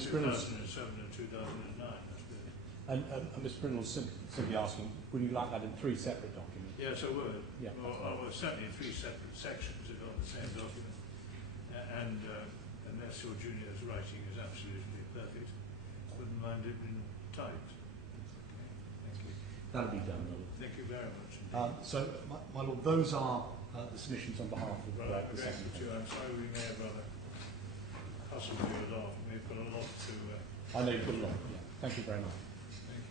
2007 and 2009, that's good. And Ms. Brindle simply asking, would you like that in 3 separate documents? Yes, I would. Yeah. Or certainly in 3 separate sections if on the same document. And unless your junior's writing is absolutely perfect, wouldn't mind it being typed. Thank you. That'll be done, Lord. Thank you very much. So, my Lord, those are the submissions on behalf of the second. I'm sorry we may have rather hustled you along. We've got a lot to... I know you put a lot. Yeah. Thank you very much. Thank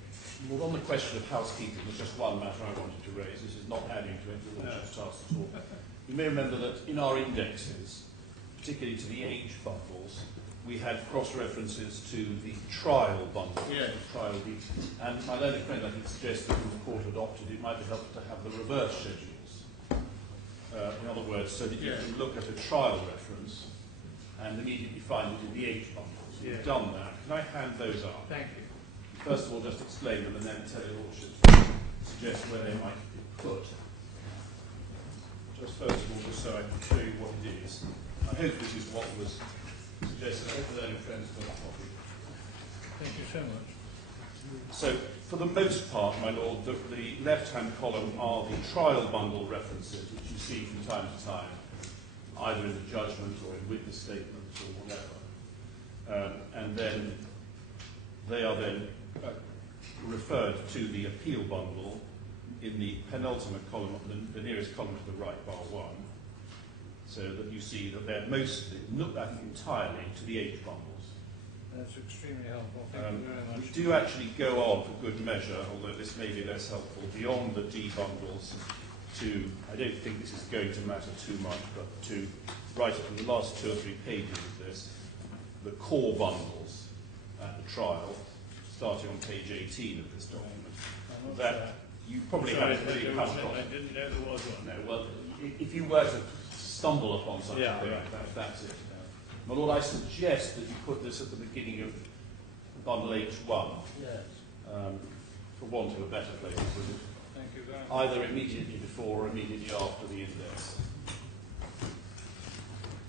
you. Well, on the question of housekeeping, there's just one matter I wanted to raise. This is not adding to any of the Lordship's task at all. You may remember that in our indexes, particularly to the age bundles, we had cross-references to the trial bundle. Yes. Trial deed. And my learned friend, I think, suggests that if the court adopted, it might be helpful to have the reverse schedules. In other words, so that you can look at a trial reference and immediately find it in the age bundles. We've done that. Can I hand those up? Thank you. First of all, just explain them and then tell you what should suggest where they might be put. Just first of all, just so I can show you what it is. I hope this is what was suggested. I hope the learned friends got a copy. Thank you so much. So, for the most part, my lord, the left-hand column are the trial bundle references, which you see from time to time, either in the judgment or in witness statements or whatever. And then they are then referred to the appeal bundle in the penultimate column, the nearest column to the right, bar 1, so that you see that they're mostly, I think entirely, to the age bundles. That's extremely helpful. Thank you very much. We do actually go on for good measure, although this may be less helpful, beyond the D bundles to, I don't think this is going to matter too much, but to write it in the last 2 or 3 pages of this, the core bundles at the trial, starting on page 18 of this document. That you probably haven't really come across. I didn't know there was one. No, well, if you were to stumble upon such a thing, that's it. My lord, I suggest that you put this at the beginning of bundle H1. Yes. For want of a better place to put it. Thank you very much. Either immediately before or immediately after the index.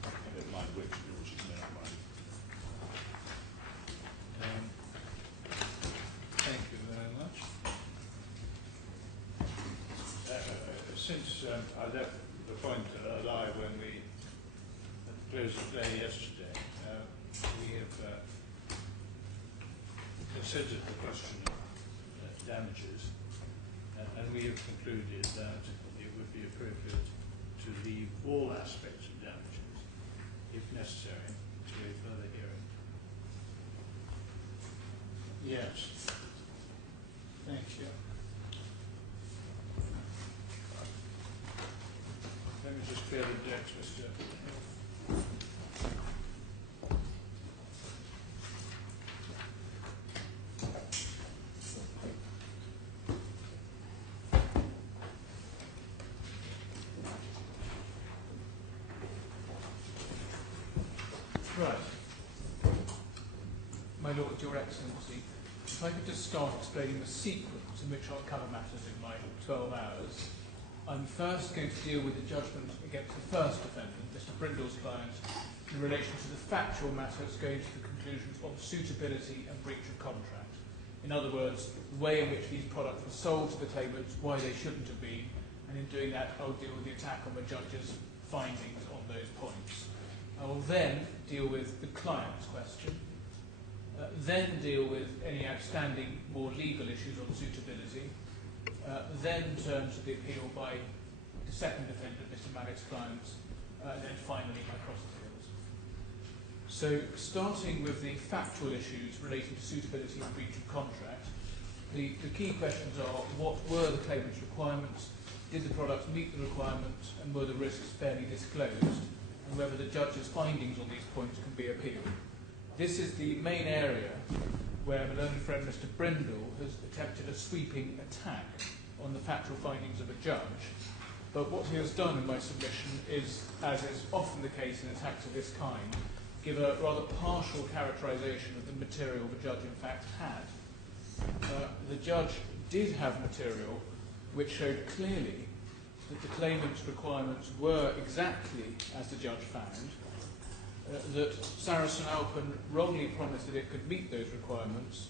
I don't mind which, which is no mind. Thank you very much. Since I left the point alive when we closed the play yesterday, we have considered the question of damages, and we have concluded that it would be appropriate to leave all aspects of damages, if necessary, to a further hearing. Yes. Thank you. Let me just clear the decks, Mr. Right. My Lord, Your Excellency, if I could just start explaining the sequence in which I'll cover matters in my 12 hours. I'm first going to deal with the judgment against the first defendant, Mr. Brindle's client, in relation to the factual matters going to the conclusions of suitability and breach of contract. In other words, the way in which these products were sold to the claimants, why they shouldn't have been, and in doing that I'll deal with the attack on the judge's findings on those points. I will then deal with the client's question, then deal with any outstanding more legal issues on suitability, then turn to the appeal by the second defendant, Mr. Malik's client, and then finally my cross appeals. So starting with the factual issues relating to suitability and breach of contract, the key questions are: what were the claimant's requirements, did the products meet the requirements, and were the risks fairly disclosed, and whether the judge's findings on these points can be appealed. This is the main area where my learned friend Mr. Brindle has attempted a sweeping attack on the factual findings of a judge. But what he has done in my submission is, as is often the case in attacks of this kind, give a rather partial characterisation of the material the judge in fact had. The judge did have material which showed clearly that the claimant's requirements were exactly as the judge found, that Sarasin-Alpen wrongly promised that it could meet those requirements,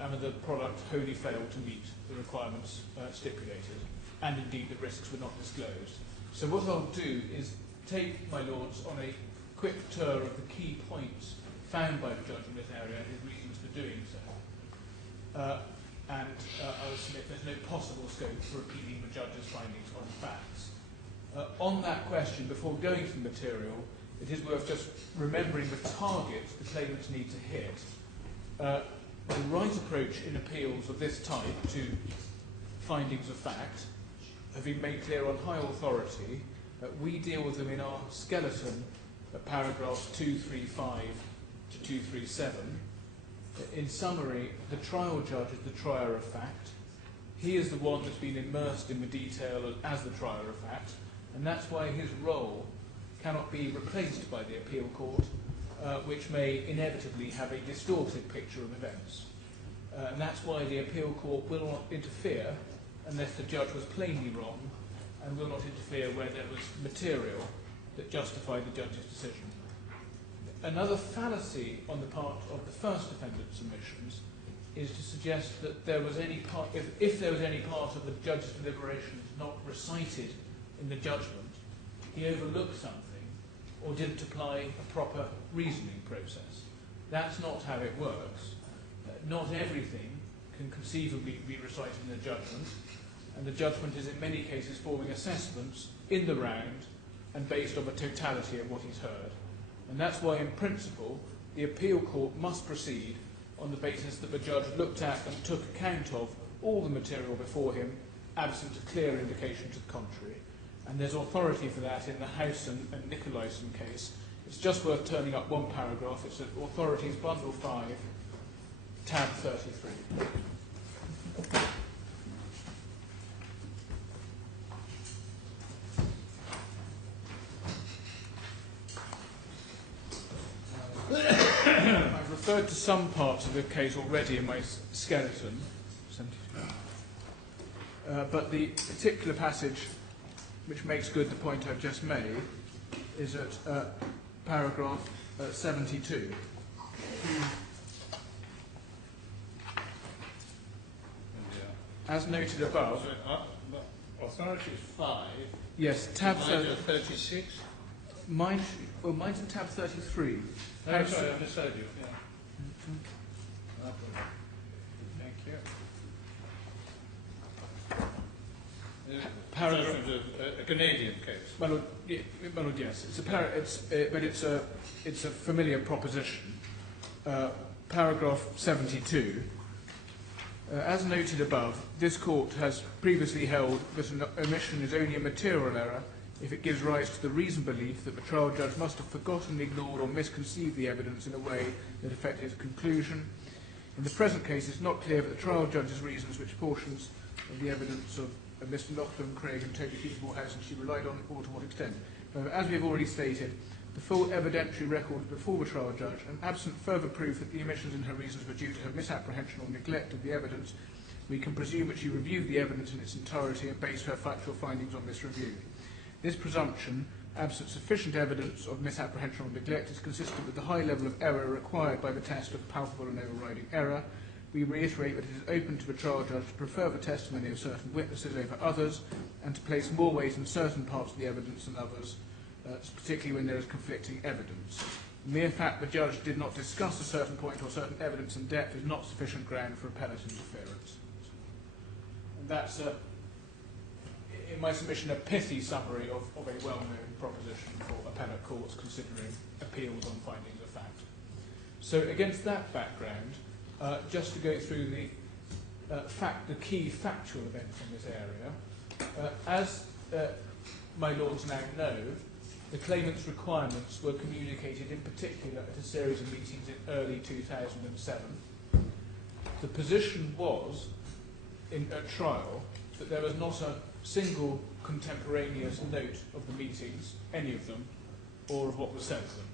and that the product wholly failed to meet the requirements stipulated, and indeed the risks were not disclosed. So what I'll do is take my lords on a quick tour of the key points found by the judge in this area and his reasons for doing so. And I will submit there's no possible scope for appealing the judge's findings on facts. On that question, before going to the material, it is worth just remembering the targets the claimants need to hit. The right approach in appeals of this type to findings of fact have been made clear on high authority. We deal with them in our skeleton at paragraphs 235 to 237. In summary, the trial judge is the trier of fact. He is the one that's been immersed in the detail as the trier of fact, and that's why his role cannot be replaced by the appeal court, which may inevitably have a distorted picture of events. And that's why the appeal court will not interfere unless the judge was plainly wrong, and will not interfere where there was material that justified the judge's decision. Another fallacy on the part of the first defendant's submissions is to suggest that there was any part, if there was any part of the judge's deliberations not recited in the judgment, he overlooked something or didn't apply a proper reasoning process. That's not how it works. Not everything can conceivably be recited in the judgment, and the judgment is in many cases forming assessments in the round and based on the totality of what he's heard. And that's why, in principle, the appeal court must proceed on the basis that the judge looked at and took account of all the material before him, absent a clear indication to the contrary. And there's authority for that in the Howson and Nicolaisen case. It's just worth turning up one paragraph. It's at Authorities Bundle 5, tab 33. I've referred to some parts of the case already in my skeleton, but the particular passage which makes good the point I've just made is at paragraph 72. As noted above, Authorities 5. yes, tab 36. mine's in tab 33. No, sorry, I misheard you. Yeah. No problem. Thank you. Paragraph. A Canadian case. My Lord, yes, it's a familiar proposition. Paragraph 72. As noted above, this court has previously held that an omission is only a material error if it gives rise to the reasoned belief that the trial judge must have forgotten, ignored or misconceived the evidence in a way that affected his conclusion. In the present case, it's not clear that the trial judge's reasons which portions of the evidence of Mr. Loughlin, Craig and Toby Peterborough House and she relied on, or to what extent. As we have already stated, the full evidentiary record before the trial judge, and absent further proof that the omissions in her reasons were due to her misapprehension or neglect of the evidence, we can presume that she reviewed the evidence in its entirety and based her factual findings on this review. This presumption, absent sufficient evidence of misapprehension or neglect, is consistent with the high level of error required by the test of palpable and overriding error. We reiterate that it is open to the trial judge to prefer the testimony of certain witnesses over others and to place more weight on certain parts of the evidence than others, particularly when there is conflicting evidence. The mere fact the judge did not discuss a certain point or certain evidence in depth is not sufficient ground for appellate interference. And that's, in my submission, a pithy summary of a well-known proposition for appellate courts considering appeals on findings of fact. So against that background, just to go through the key factual events in this area, as my lords now know, the claimant's requirements were communicated in particular at a series of meetings in early 2007. The position was, at trial, that there was not a single contemporaneous note of the meetings, any of them, or of what was said to them.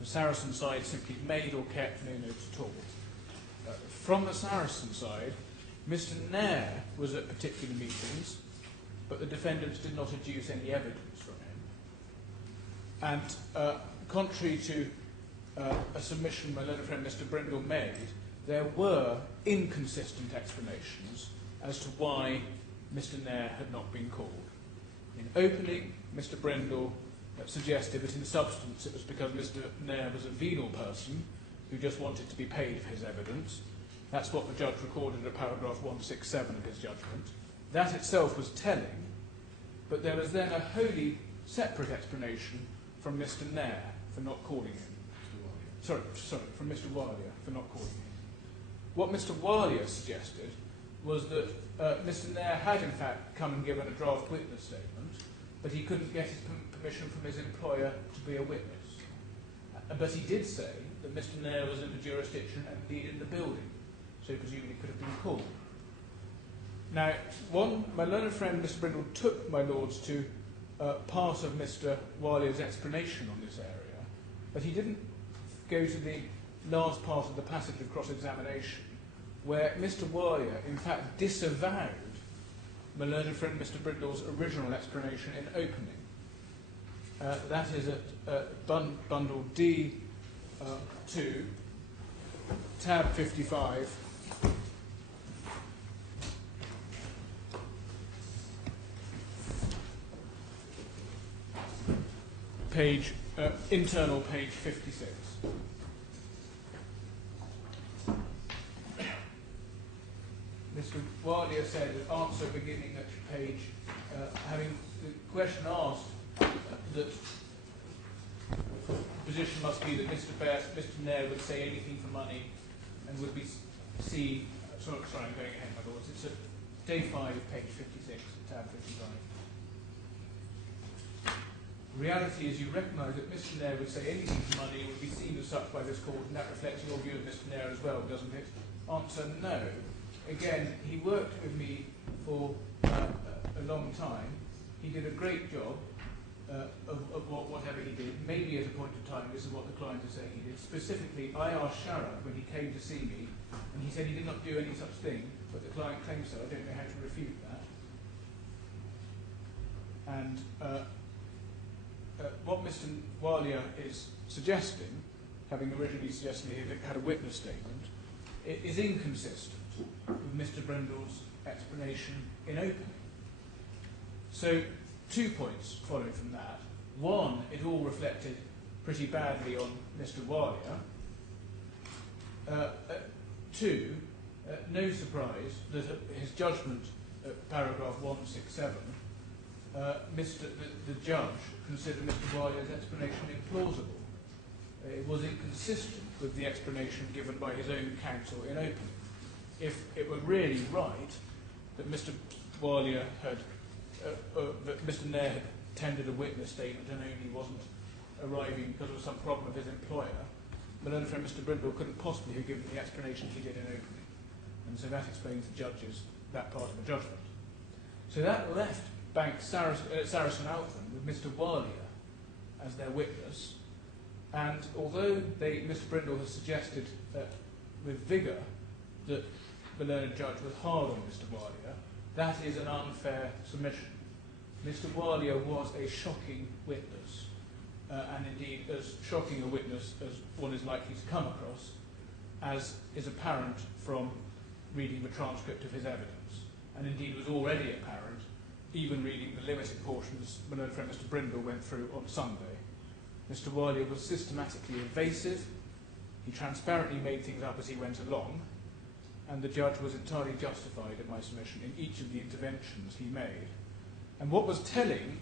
The Saracen side simply made or kept no notes at all. From the Saracen side, Mr. Nair was at particular meetings, but the defendants did not adduce any evidence from him. And contrary to a submission my learned friend Mr. Brindle made, there were inconsistent explanations as to why Mr. Nair had not been called. In opening, Mr. Brindle suggested that in substance it was because Mr. Nair was a venal person who just wanted to be paid for his evidence. That's what the judge recorded at paragraph 167 of his judgment. That itself was telling, but there was then a wholly separate explanation from Mr. Nair for not calling him. Sorry, from Mr. Walia for not calling him. What Mr. Walia suggested was that Mr. Nair had in fact come and given a draft witness statement, but he couldn't get his permission from his employer to be a witness. But he did say that Mr. Nair was in the jurisdiction and indeed in the building, so presumably could have been called. Now, my learned friend, Mr. Brindle, took my lords to part of Mr. Walia's explanation on this area, but he didn't go to the last part of the passage of cross-examination, where Mr. Walia, in fact, disavowed my learned friend, Mr. Brindle's original explanation in opening. That is at bundle D2, tab 55. Internal page 56. Mr. Walia said, answer beginning at page, having the question asked, that the position must be that Mr. Nair would say anything for money and would be seen. Sorry, I'm going ahead, my lords. It's at day 5, page 56, tab 55. The reality is you recognise that Mr. Nair would say anything for money and would be seen as such by this court, and that reflects your view of Mr. Nair as well, doesn't it? Answer, no. Again, he worked with me for a long time. He did a great job of whatever he did. Maybe at a point in time, this is what the client is saying he did. Specifically, I asked Sharad when he came to see me, and he said he did not do any such thing, but the client claims so. I don't know how to refute that. And what Mr. Walia is suggesting, having originally suggested he had a witness statement, is inconsistent with Mr. Brindle's explanation in opening. So, 2 points following from that. One, it all reflected pretty badly on Mr. Walia. 2, no surprise that his judgment at paragraph 167, the judge considered Mr. Walia's explanation implausible. It was inconsistent with the explanation given by his own counsel in opening. If it were really right that Mr. Walia had, that Mr. Nair had tendered a witness statement and only wasn't arriving because of some problem with his employer, my learned friend Mr. Brindle couldn't possibly have given the explanation he did in opening. And so that explains the judge's, that part of the judgment. So that left Bank Sarasin-Alpen with Mr. Walia as their witness, and although Mr. Brindle has suggested with vigour that the learned judge was hard on Mr. Walia, that is an unfair submission. Mr. Walia was a shocking witness, and indeed as shocking a witness as one is likely to come across, as is apparent from reading the transcript of his evidence, and indeed was already apparent even reading the limited portions my learned friend Mr. Brindle went through on Sunday. Mr. Walia was systematically evasive, he transparently made things up as he went along, and the judge was entirely justified in my submission in each of the interventions he made. And what was telling,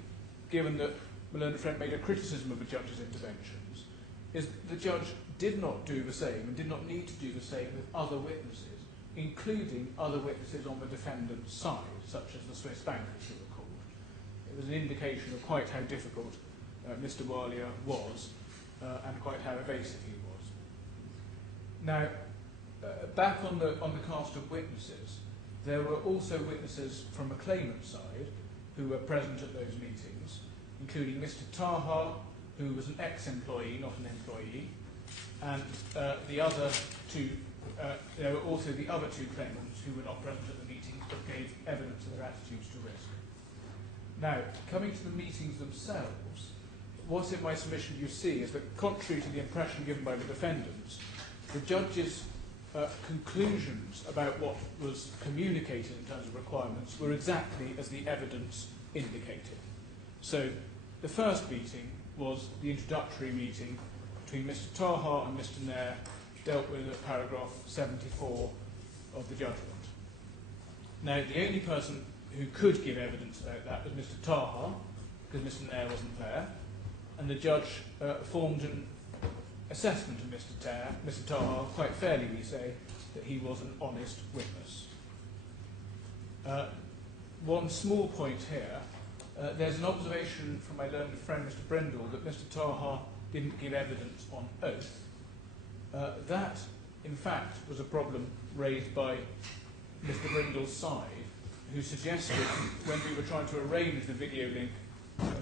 given that my learned friend made a criticism of the judge's interventions, is that the judge did not do the same and did not need to do the same with other witnesses, including other witnesses on the defendant's side, such as the Swiss bankers who were called. It was an indication of quite how difficult Mr. Walia was and quite how evasive he was. Now, back on the cast of witnesses, there were also witnesses from the claimant side who were present at those meetings, including Mr. Taha, who was an ex-employee, not an employee, and the other two. There were also the other two claimants who were not present at the meetings but gave evidence of their attitudes to risk. Now, coming to the meetings themselves, what in my submission you see is that, contrary to the impression given by the defendants, the judge's conclusions about what was communicated in terms of requirements were exactly as the evidence indicated. So, the first meeting was the introductory meeting between Mr. Taha and Mr. Nair, dealt with at paragraph 74 of the judgment. Now, the only person who could give evidence about that was Mr. Taha, because Mr. Nair wasn't there, and the judge formed an assessment of Mr. Taha, quite fairly we say, that he was an honest witness. One small point here, there's an observation from my learned friend, Mr. Brindle, that Mr. Taha didn't give evidence on oath. That, in fact, was a problem raised by Mr. Brindle's side, who suggested, when we were trying to arrange the video link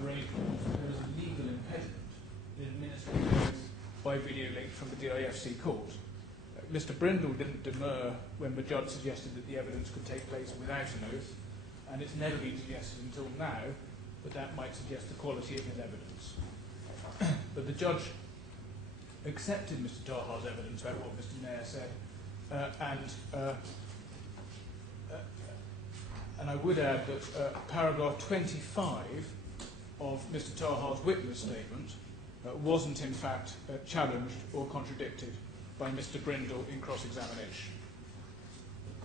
arrangement, there was a legal impediment in administering oath by video link from the DIFC court. Mr. Brindle didn't demur when the judge suggested that the evidence could take place without an oath, and it's never been suggested until now that that might suggest the quality of his evidence. But the judge accepted Mr. Taha's evidence about what Mr. Nair said, and I would add that paragraph 25 of Mr. Taha's witness statement wasn't in fact challenged or contradicted by Mr. Brindle in cross-examination.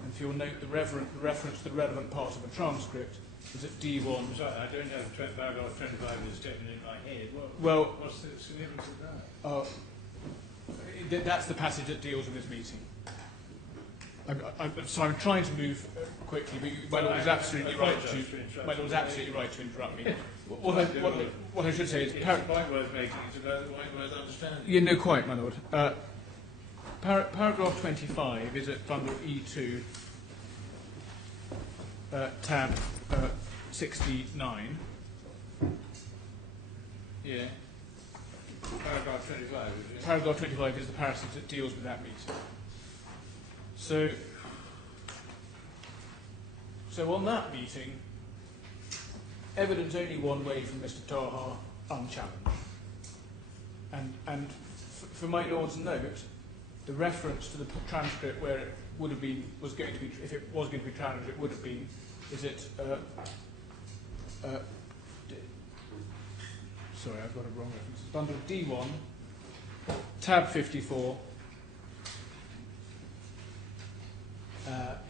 And if you'll note, the reference to the relevant part of the transcript is at D1. Sorry, I don't have paragraph 25 of the statement in my head. What's the significance of that? That's the passage that deals with this meeting. So I'm trying to move quickly, but my Lord is absolutely right to interrupt me. What I should say is... It's quite worth making, it's quite worth understanding. Yeah, no, quite, my Lord. Paragraph 25 is at bundle E2, tab 69. Yeah. Paragraph 25, is it? Paragraph 25 is the passage that deals with that meeting. So on that meeting, evidence only one way from Mr. Taha, unchallenged. And for my Lord's note, the reference to the transcript where it would have been, was going to be, if it was going to be challenged, it would have been, is it, sorry, I've got a wrong reference. Bundle D1, tab 54,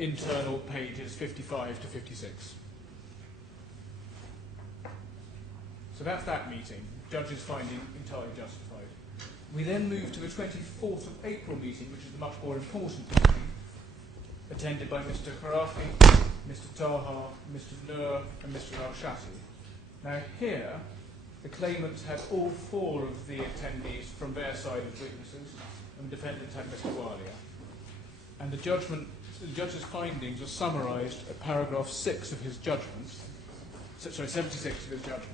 internal pages 55 to 56. So that's that meeting. Judge's finding entirely justified. We then move to the 24th of April meeting, which is the much more important meeting, attended by Mr. Khorafi, Mr. Taha, Mr. Nur, and Mr. Al-Shati. Now here, the claimants had all four of the attendees from their side as witnesses, and the defendants had Mr. Alia. And the judge's findings are summarised at paragraph 6 of his judgment, 76 of his judgment.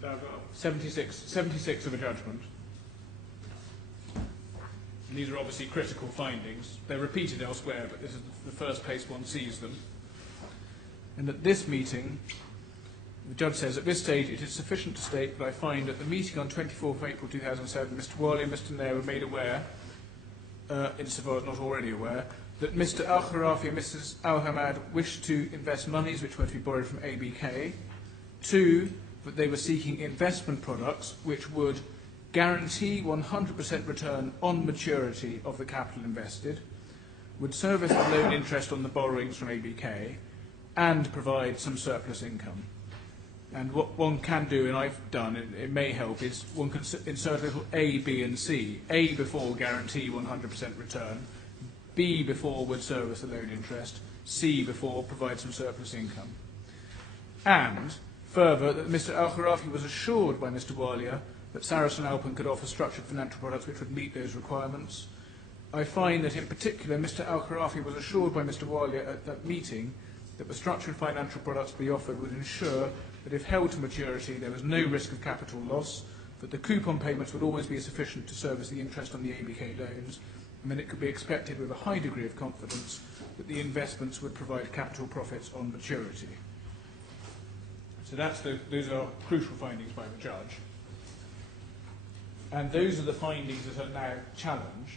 Paragraph 76 of a judgment. And these are obviously critical findings. They're repeated elsewhere, but this is the first place one sees them. And at this meeting, the judge says, at this stage, it is sufficient to state that I find at the meeting on 24th of April 2007, Mr. Wali and Mr. Nair were made aware, insofar as not already aware, that Mr. Al-Khorafi and Mrs. Al-Hamad wished to invest monies which were to be borrowed from ABK. 2, that they were seeking investment products which would guarantee 100% return on maturity of the capital invested, would service the loan interest on the borrowings from ABK, and provide some surplus income. And what one can do, and I've done, it may help, is one can insert a little A, B and C. A before guarantee 100% return, B before would service the loan interest, C before provide some surplus income. And further, that Mr. Al-Khorafi was assured by Mr. Walia that Sarasin-Alpen could offer structured financial products which would meet those requirements. I find that in particular Mr. Al-Khorafi was assured by Mr. Walia at that meeting that the structured financial products to be offered would ensure that if held to maturity there was no risk of capital loss, that the coupon payments would always be sufficient to service the interest on the ABK loans, and that it could be expected with a high degree of confidence that the investments would provide capital profits on maturity. So those are crucial findings by the judge. And those are the findings that are now challenged,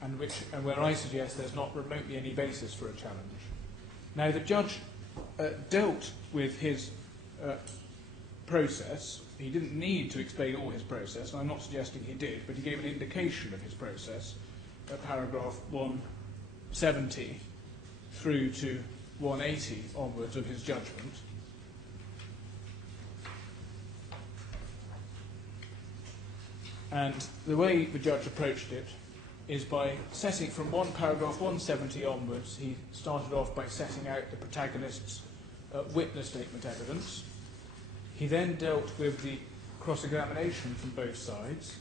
and where I suggest there's not remotely any basis for a challenge. Now, the judge dealt with his process. He didn't need to explain all his process, and I'm not suggesting he did, but he gave an indication of his process at paragraph 170 through to 180 onwards of his judgment. And the way the judge approached it is by setting from paragraph 170 onwards. He started off by setting out the protagonist's witness statement evidence. He then dealt with the cross-examination from both sides,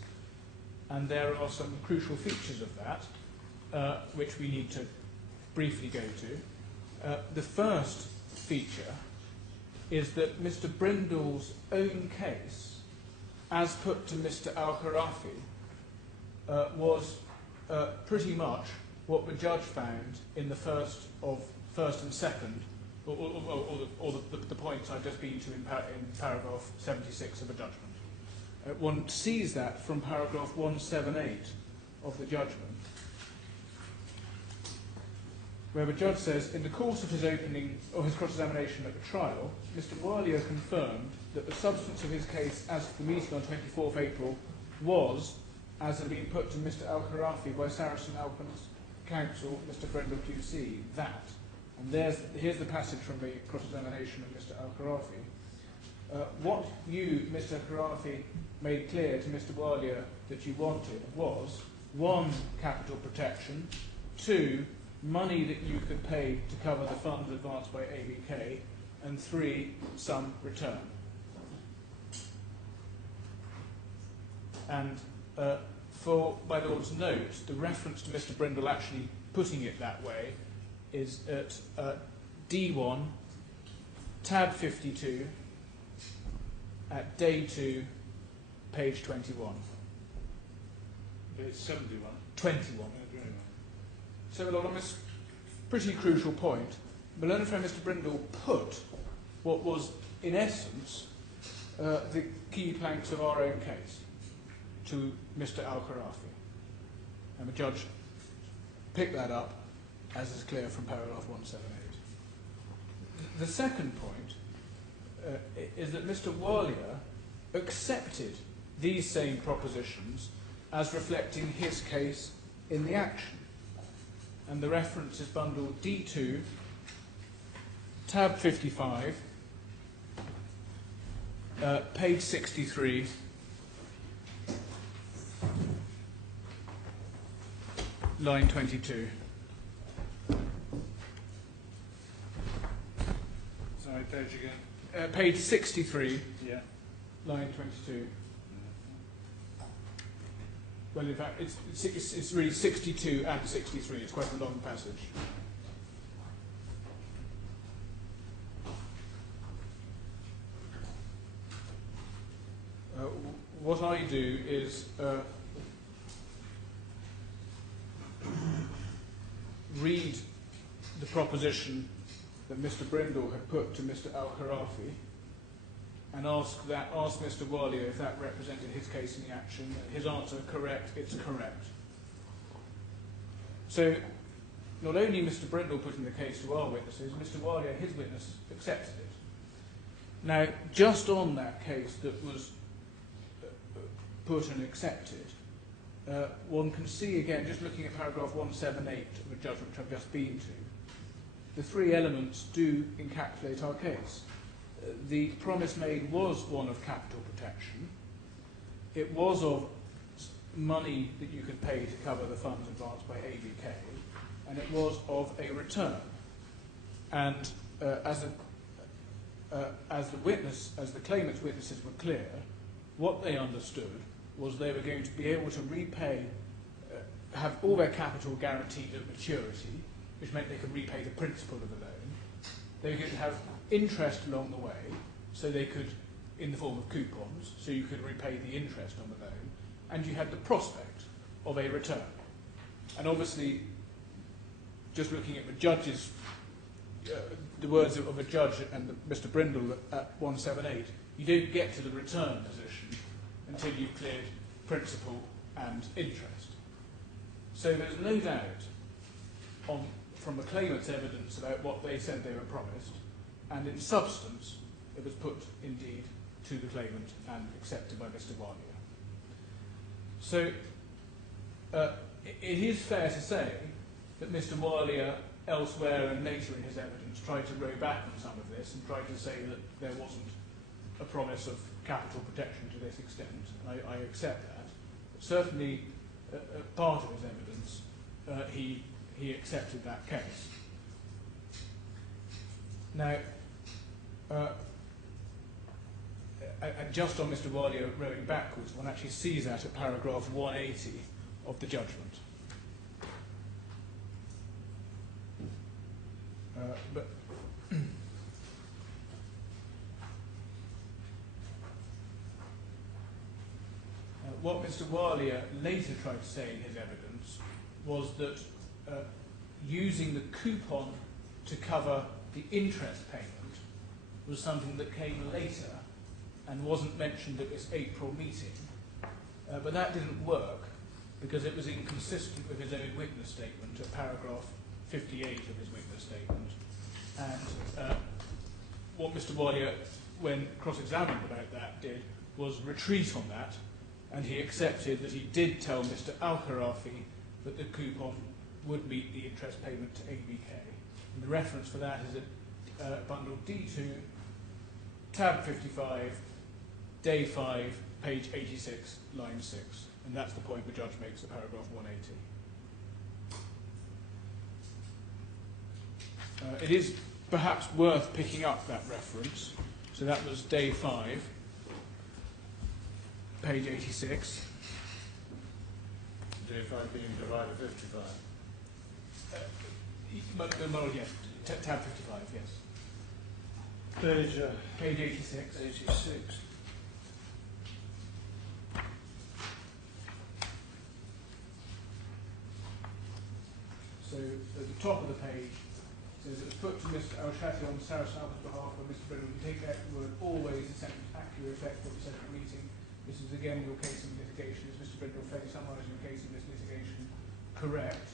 and there are some crucial features of that, which we need to briefly go to. The first feature is that Mr. Brindle's own case, as put to Mr. Al-Khorafi, was pretty much what the judge found in the first and second, or the points I've just been to in paragraph 76 of the judgment. One sees that from paragraph 178 of the judgment, where the judge says, in the course of his opening or his cross-examination at the trial, Mr. Alia confirmed that the substance of his case as to the meeting on 24th April was, as had been put to Mr. Al-Khorafi by Sarasin-Alpen's counsel, Mr. Brindle QC, that, and here's the passage from the cross-examination of Mr. Al-Khorafi. What you, Mr. Khorafi, made clear to Mr. Alia that you wanted was, 1, capital protection, 2, money that you could pay to cover the funds advanced by ABK, and 3, some return. And by the Lord's note, the reference to Mr. Brindle actually putting it that way is at D1, tab 52, at day 2, page 21. Page 71. 21. So on this pretty crucial point, the learned friend Mr. Brindle put what was, in essence, the key planks of our own case to Mr. Al-Khorafi. And the judge picked that up, as is clear from paragraph 178. The second point is that Mr. Alia accepted these same propositions as reflecting his case in the action. And the reference is bundle D2, tab 55, page 63, line 22. Sorry, page again. Page 63, Yeah. line 22. Well, in fact, it's really 62 and 63. It's quite a long passage. What I do is read the proposition that Mr. Brindle had put to Mr. Al-Khorafi and ask Mr. Alia if that represented his case in the action. His answer, correct, it's correct. So, not only Mr. Brindle putting the case to our witnesses, Mr. Alia, his witness, accepted it. Now, just on that case that was put and accepted, one can see again, just looking at paragraph 178 of the judgment which I've just been to, the 3 elements do encapsulate our case. The promise made was one of capital protection. It was of money that you could pay to cover the funds advanced by ABK, and it was of a return. And as the claimant's witnesses were clear, what they understood was they were going to be able to repay, have all their capital guaranteed at maturity, which meant they could repay the principal of the loan. They were going to have interest along the way, so they could, in the form of coupons, so you could repay the interest on the loan, and you had the prospect of a return. And obviously, just looking at the judge's, the words of a judge and Mr. Brindle at 178, you don't get to the return position until you've cleared principal and interest. So there's no doubt from the claimant's evidence about what they said they were promised, and in substance, it was put, indeed, to the claimant and accepted by Mr. Alia. So, it is fair to say that Mr. Alia, elsewhere and later in his evidence, tried to row back on some of this and tried to say that there wasn't a promise of capital protection to this extent. I accept that. certainly part of his evidence, he accepted that case. Now, and just on Mr. Walia rowing backwards, one actually sees that at paragraph 180 of the judgment. But what Mr. Walia later tried to say in his evidence was that using the coupon to cover the interest payment was something that came later and wasn't mentioned at this April meeting. But that didn't work because it was inconsistent with his own witness statement at paragraph 58 of his witness statement. And what Mr. Walia, when cross-examined about that, did was retreat on that, and he accepted that he did tell Mr. Khorafi that the coupon would meet the interest payment to ABK. And the reference for that is at bundle D2, tab 55, day 5, page 86, line 6. And that's the point the judge makes at paragraph 180. It is perhaps worth picking up that reference. So that was day 5, page 86. Day 5 being divided 55. Well, yes, tab 55, yes. Page 86. 86. So at the top of the page, it says it was put to Mr. Al-Shati on Sarasin-Alpen's behalf by Mr. Brindle. You take that word always in sentence accurate effect what you said at the meeting. This is again your case in litigation. Is Mr. Brindle fairly summarising your case in this litigation correct?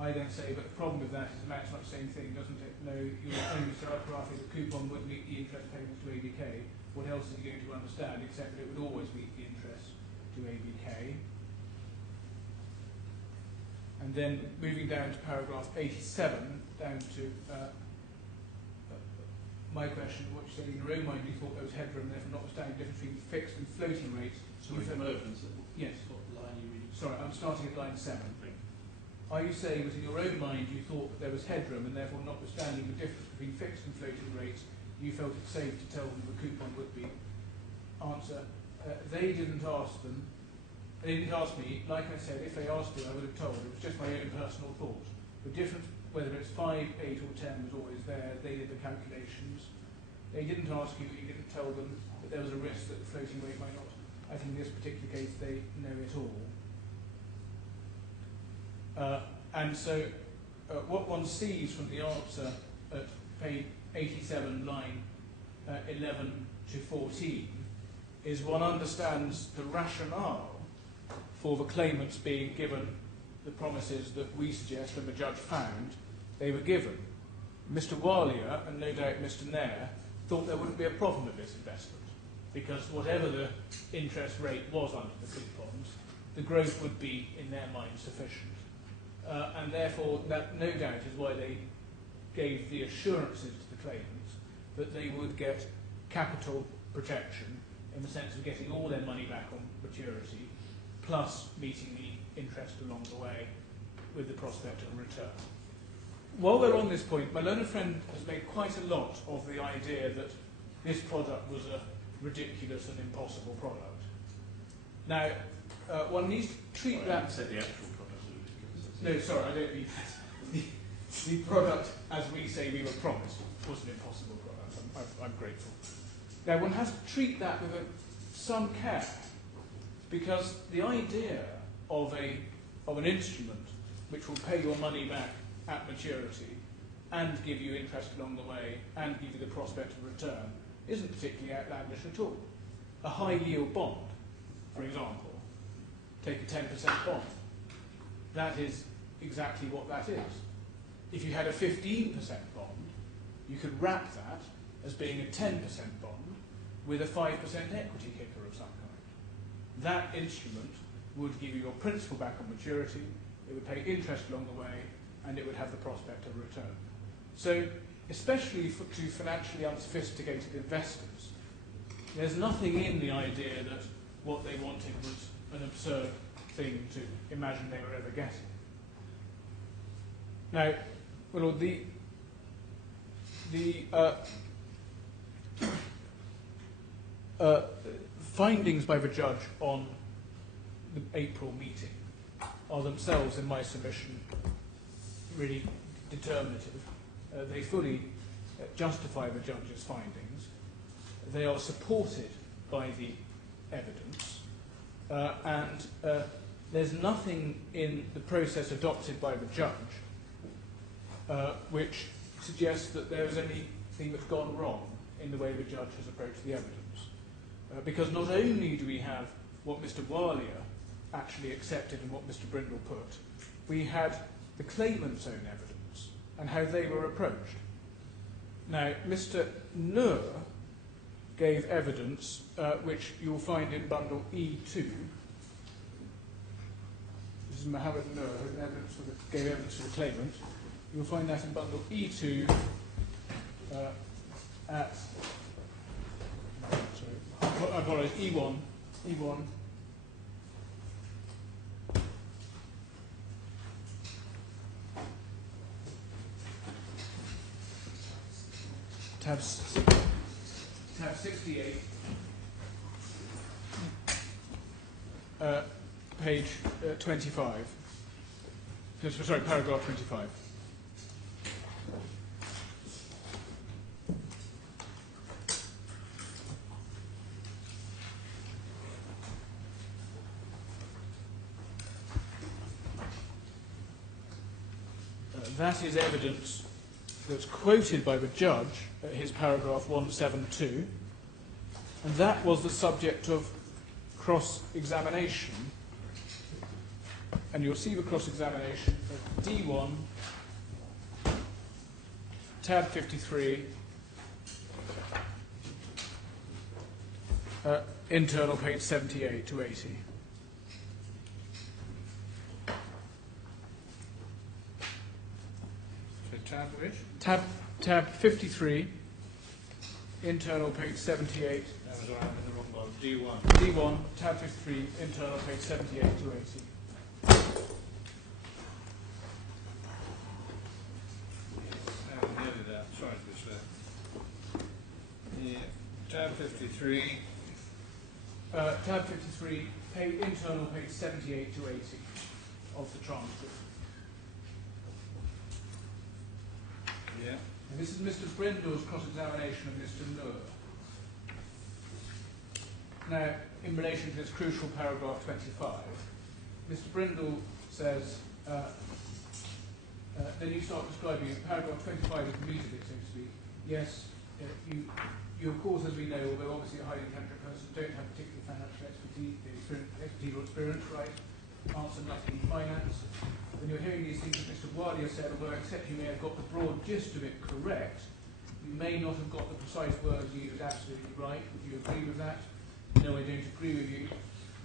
I then say, but the problem with that is it amounts much the same thing, doesn't it? No, you're telling Mr. Khorafi the coupon would meet the interest payments to ABK. What else is he going to understand except that it would always meet the interest to ABK? And then moving down to paragraph 87, down to my question, what you said in your own mind, you thought there was headroom, therefore notwithstanding the difference between fixed and floating rates. Sorry, yes. What line are you reading? Sorry, I'm starting at line 7. Are you saying that in your own mind you thought that there was headroom and therefore notwithstanding the difference between fixed and floating rates, you felt it safe to tell them the coupon would be? Answer, they didn't ask them. They didn't ask me. Like I said, if they asked me, I would have told. It was just my own personal thought. The difference, whether it's 5, 8 or 10 was always there. They did the calculations. They didn't ask you, you didn't tell them that there was a risk that the floating rate might not. I think in this particular case they know it all. And so what one sees from the answer at page 87, line 11 to 14, is one understands the rationale for the claimants being given the promises that we suggest and the judge found they were given. Mr. Walia, and no doubt Mr. Nair, thought there wouldn't be a problem with this investment, because whatever the interest rate was under the coupons, the growth would be, in their mind, sufficient. And therefore, that no doubt is why they gave the assurances to the claimants that they would get capital protection in the sense of getting all their money back on maturity, plus meeting the interest along the way with the prospect of return. While we're on this point, my learned friend has made quite a lot of the idea that this product was a ridiculous and impossible product. Now, one needs to treat that... said the actual product. No, sorry, I don't mean that. The product, as we say we were promised, was an impossible product. I'm grateful. Now, one has to treat that with some care, because the idea of an instrument which will pay your money back at maturity and give you interest along the way and give you the prospect of return isn't particularly outlandish at all. A high-yield bond, for example, take a 10% bond. That is exactly what that is. If you had a 15% bond, you could wrap that as being a 10% bond with a 5% equity kicker of some kind. That instrument would give you your principal back on maturity, it would pay interest along the way, and it would have the prospect of return. So, especially to financially unsophisticated investors, there's nothing in the idea that what they wanted was an absurd thing to imagine they were ever getting. Now, well, the findings by the judge on the April meeting are themselves, in my submission, really determinative. They fully justify the judge's findings. They are supported by the evidence, and there's nothing in the process adopted by the judge which suggests that there is anything that's gone wrong in the way the judge has approached the evidence. Because not only do we have what Mr. Walia actually accepted and what Mr. Brindle put, we had the claimant's own evidence and how they were approached. Now, Mr. Nur gave evidence which you'll find in bundle E2. This is Mohamed Nur, who gave evidence for the claimant. You'll find that in bundle E2 at, sorry, I borrowed E1. Tab 68, page 25. Sorry, paragraph 25. That is evidence that's quoted by the judge at his paragraph 172, and that was the subject of cross-examination. And you'll see the cross-examination at D1, tab 53, internal page 78 to 80. Tab which? Tab 53, internal page 78. That was around in the wrong one. D1, tab 53, internal page 78 to 80. Nearly there. Sorry to be slow. Yeah. Tab 53. Tab 53, internal page 78 to 80 of the transcript. Yeah. And this is Mr. Brindle's cross-examination of Mr. Nur. Now, in relation to this crucial paragraph 25, Mr. Brindle says, then you start describing paragraph 25 is the meat of it, so to speak. Yes, you of course, as we know, although obviously a highly intelligent person, don't have particular financial expertise or experience, right? Answer nothing in finance. When you're hearing these things that Mr. Walia said, although I accept you may have got the broad gist of it correct, you may not have got the precise words used absolutely right. Would you agree with that? No, I don't agree with you.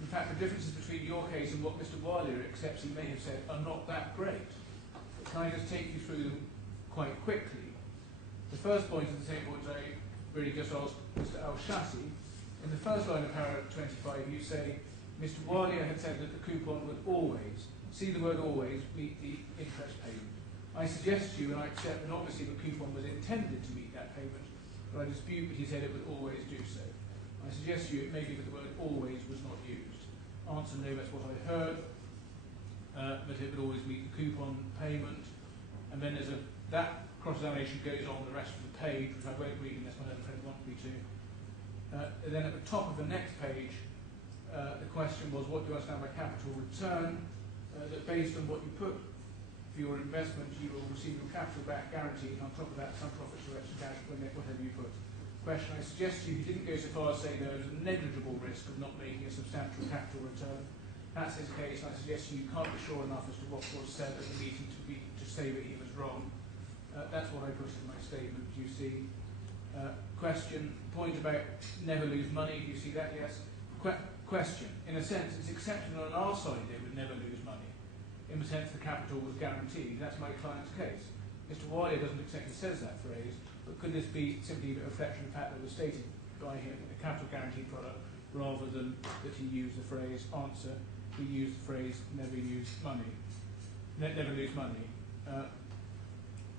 In fact, the differences between your case and what Mr. Walia accepts he may have said are not that great. But can I just take you through them quite quickly? The first point is the same point I really just asked Mr. Al-Shasi. In the first line of paragraph 25, you say, Mr. Walia had said that the coupon would always, see the word always, meet the interest payment. I suggest to you, and I accept that obviously the coupon was intended to meet that payment, but I dispute that he said it would always do so. I suggest to you it may be that the word always was not used. Answer no, that's what I heard, that it would always meet the coupon payment. And then there's that cross-examination goes on the rest of the page, which I won't read unless my other friend wants me to. Then at the top of the next page, the question was, what do you understand by capital return? That based on what you put for your investment, you will receive your capital back guaranteed. On top of that, some profits or extra cash, whatever you put. Question, I suggest to you, he didn't go so far as saying there is a negligible risk of not making a substantial capital return. That's his case, and I suggest to you can't be sure enough as to what was said at the meeting to say that he was wrong. That's what I put in my statement, you see. Question, point about never lose money, do you see that? Yes. Question, in a sense, it's exceptional on our side they would never lose money. In the sense the capital was guaranteed. That's my client's case. Mr. Wiley doesn't accept he says that phrase, but could this be simply a reflection of the fact that it was stated by him that the capital guarantee product rather than that he used the phrase answer, he used the phrase never use money, never lose money.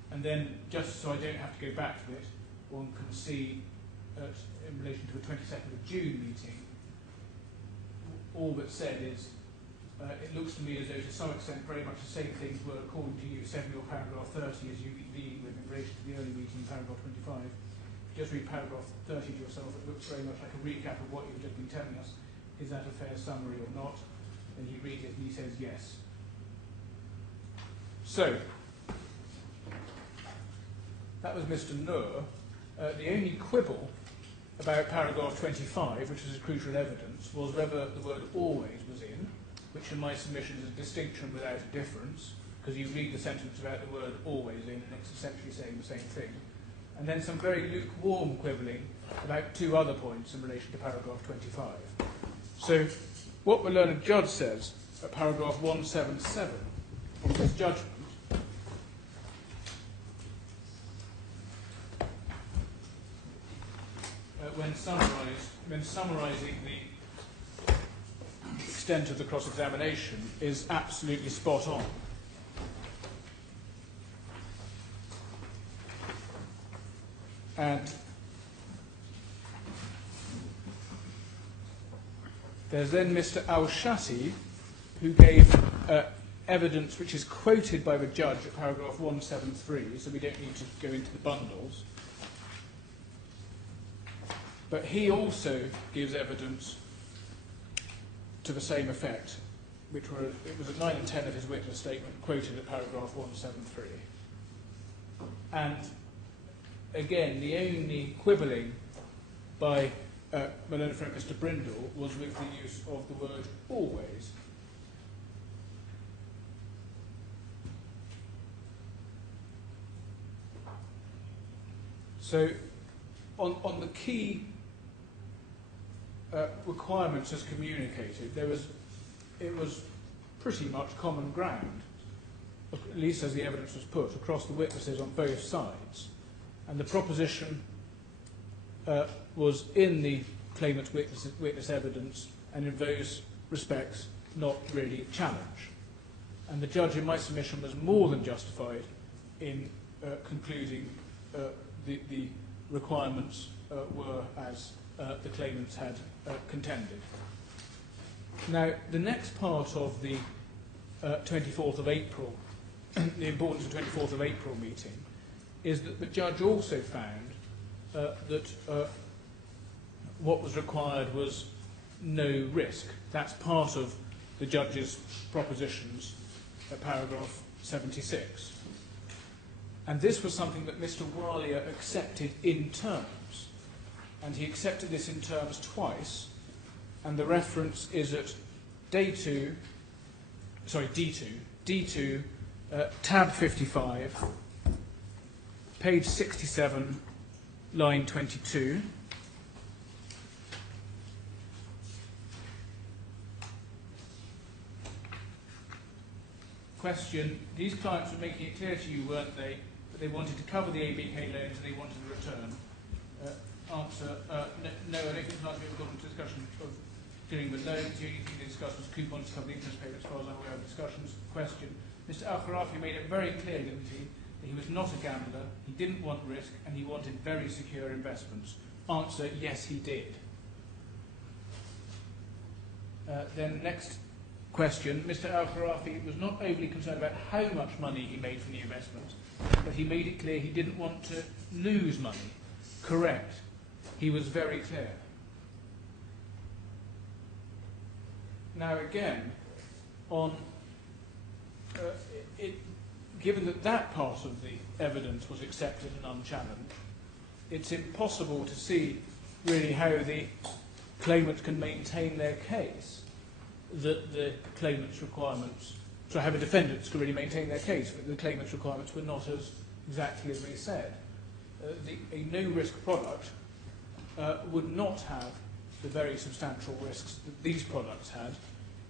And then, just so I don't have to go back to it, one can see in relation to the 22nd of June meeting, all that's said is, it looks to me as though to some extent very much the same things were according to you said in your paragraph 30 as you lead with in relation to the early meeting, paragraph 25. Just read paragraph 30 to yourself, it looks very much like a recap of what you've just been telling us. Is that a fair summary or not? And he reads it and he says yes. So, that was Mr. Noor. The only quibble about paragraph 25, which was crucial evidence, was whether the word always was in, which in my submission is a distinction without a difference, because you read the sentence about the word always in and it's essentially saying the same thing. And then some very lukewarm quibbling about two other points in relation to paragraph 25. So, what the learned judge says at paragraph 177 of his judgment when summarising the extent of the cross-examination is absolutely spot on. And there's then Mr. Al-Shati, who gave evidence which is quoted by the judge at paragraph 173, so we don't need to go into the bundles. But he also gives evidence to the same effect, it was at 9 and 10 of his witness statement, quoted at paragraph 173. And again, the only quibbling by my learned friend Mr. Brindle was with the use of the word always. So, on the key requirements as communicated, it was pretty much common ground, at least as the evidence was put, across the witnesses on both sides. And the proposition was in the claimant's witness evidence, and in those respects not really challenged. And the judge, in my submission, was more than justified in concluding the requirements were as the claimants had contended. Now, the next part of the 24th of April, the importance of the 24th of April meeting, is that the judge also found that what was required was no risk. That's part of the judge's propositions at paragraph 76. And this was something that Mr. Alia accepted in terms. And he accepted this in terms twice, and the reference is at D2, tab 55, page 67, line 22. Question, these clients were making it clear to you, weren't they, that they wanted to cover the ABK loans and they wanted a return? Answer, no, I don't think last week we got into discussion of doing the loans. The only thing they discussed was coupons to cover the interest paid, as far as I'm aware of discussions. Question, Mr. Khorafi made it very clear, didn't he, that he was not a gambler, he didn't want risk, and he wanted very secure investments. Answer, yes, he did. Then next question, Mr. Khorafi was not overly concerned about how much money he made from the investment, but he made it clear he didn't want to lose money. Correct. He was very clear. Now again, given that that part of the evidence was accepted and unchallenged, it's impossible to see really how the claimants can maintain their case that the claimant's requirements, so how the defendants can really maintain their case that the claimant's requirements were not as exactly as they said. A no-risk product would not have the very substantial risks that these products had,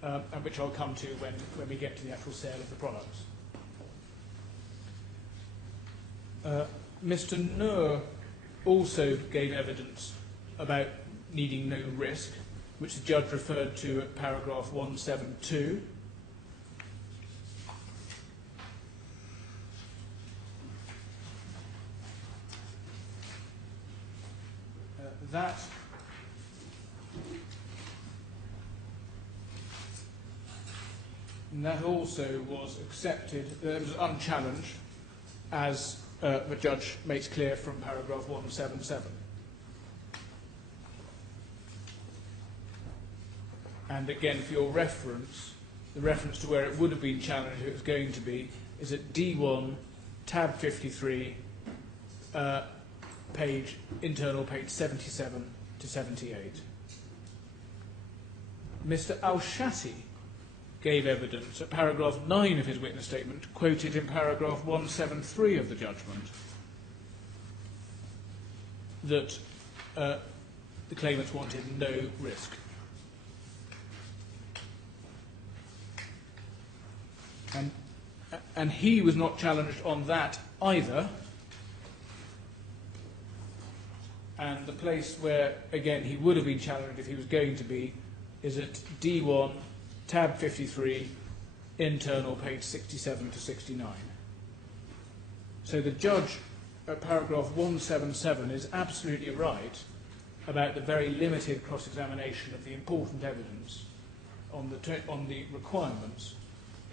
and which I'll come to when we get to the actual sale of the products. Mr. Noor also gave evidence about needing no risk, which the judge referred to at paragraph 172. That also was accepted, it was unchallenged, as the judge makes clear from paragraph 177. And again, for your reference, the reference to where it would have been challenged, if it was going to be, is at D1, tab 53, internal page 77 to 78. Mr. Al-Shati gave evidence at paragraph 9 of his witness statement, quoted in paragraph 173 of the judgment, that the claimants wanted no risk. And he was not challenged on that either. And the place where, again, he would have been challenged if he was going to be is at D1, tab 53, internal page 67 to 69. So the judge at paragraph 177 is absolutely right about the very limited cross-examination of the important evidence on the requirements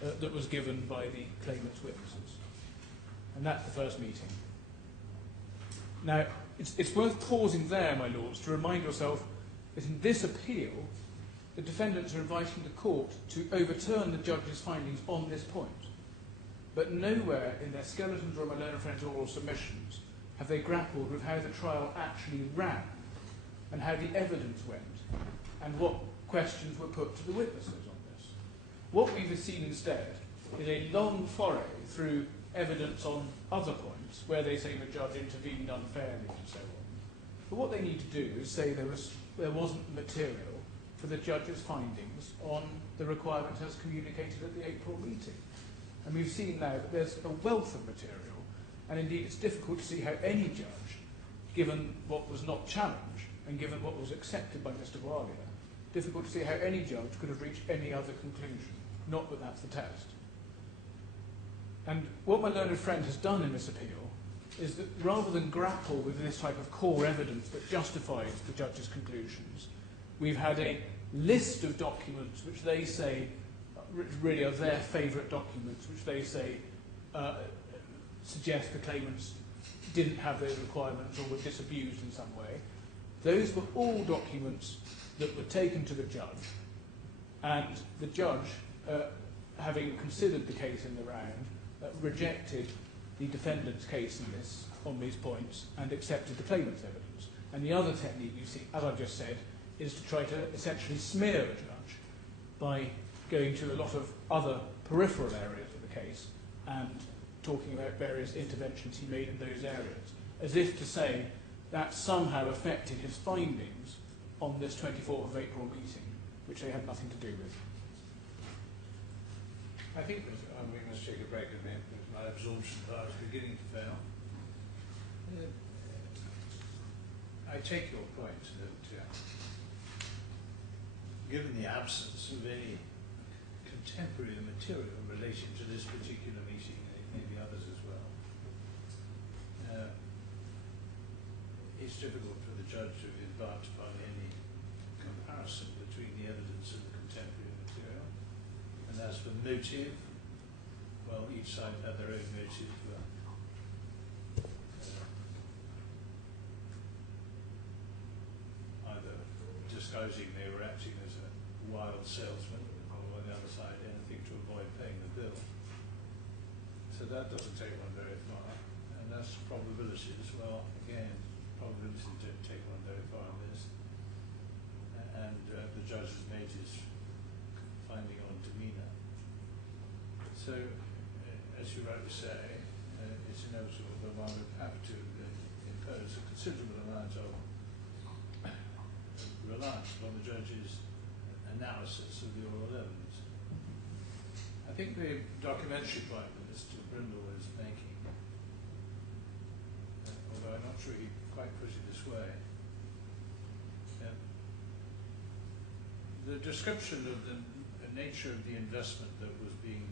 that was given by the claimant's witnesses. And that's the first meeting. Now, it's worth pausing there, my lords, to remind yourself that in this appeal, the defendants are inviting the court to overturn the judge's findings on this point. But nowhere in their skeletons or my learned friends' oral submissions have they grappled with how the trial actually ran and how the evidence went and what questions were put to the witnesses on this. What we've seen instead is a long foray through evidence on other points where they say the judge intervened unfairly and so on. But what they need to do is say there wasn't material for the judge's findings on the requirement as communicated at the April meeting. And we've seen now that there's a wealth of material, and indeed it's difficult to see how any judge, given what was not challenged and given what was accepted by Mr. Alia, difficult to see how any judge could have reached any other conclusion, not that that's the test. And what my learned friend has done in this appeal is that rather than grapple with this type of core evidence that justifies the judge's conclusions, we've had a list of documents which they say really are their favourite documents, which they say suggest the claimants didn't have those requirements or were disabused in some way. Those were all documents that were taken to the judge, and the judge, having considered the case in the round, rejected the defendant's case on these points and accepted the claimant's evidence. And the other technique you see, as I've just said, is to try to essentially smear a judge by going to a lot of other peripheral areas of the case and talking about various interventions he made in those areas, as if to say that somehow affected his findings on this 24th of April meeting, which they had nothing to do with. I think we must take a break a minute because my absorption power is beginning to fail. I take your point that given the absence of any contemporary material relating to this particular meeting, and maybe others as well, it's difficult for the judge to advance upon any comparison between the evidence and the contemporary material. And as for motive, well, each side had their own motive for either disguising they were acting as a wild salesman, or on the other side, anything to avoid paying the bill. So that doesn't take one very far, and that's probability as well. Again, probability don't take one very far on this. And the judge has made his finding on demeanour. So, as you rightly say, it's inevitable that one would have to impose a considerable amount of reliance on the judge's analysis of the oral evidence. I think the documentary point that Mr. Brindle is making, although I'm not sure he quite put it this way, the description of the nature of the investment that was being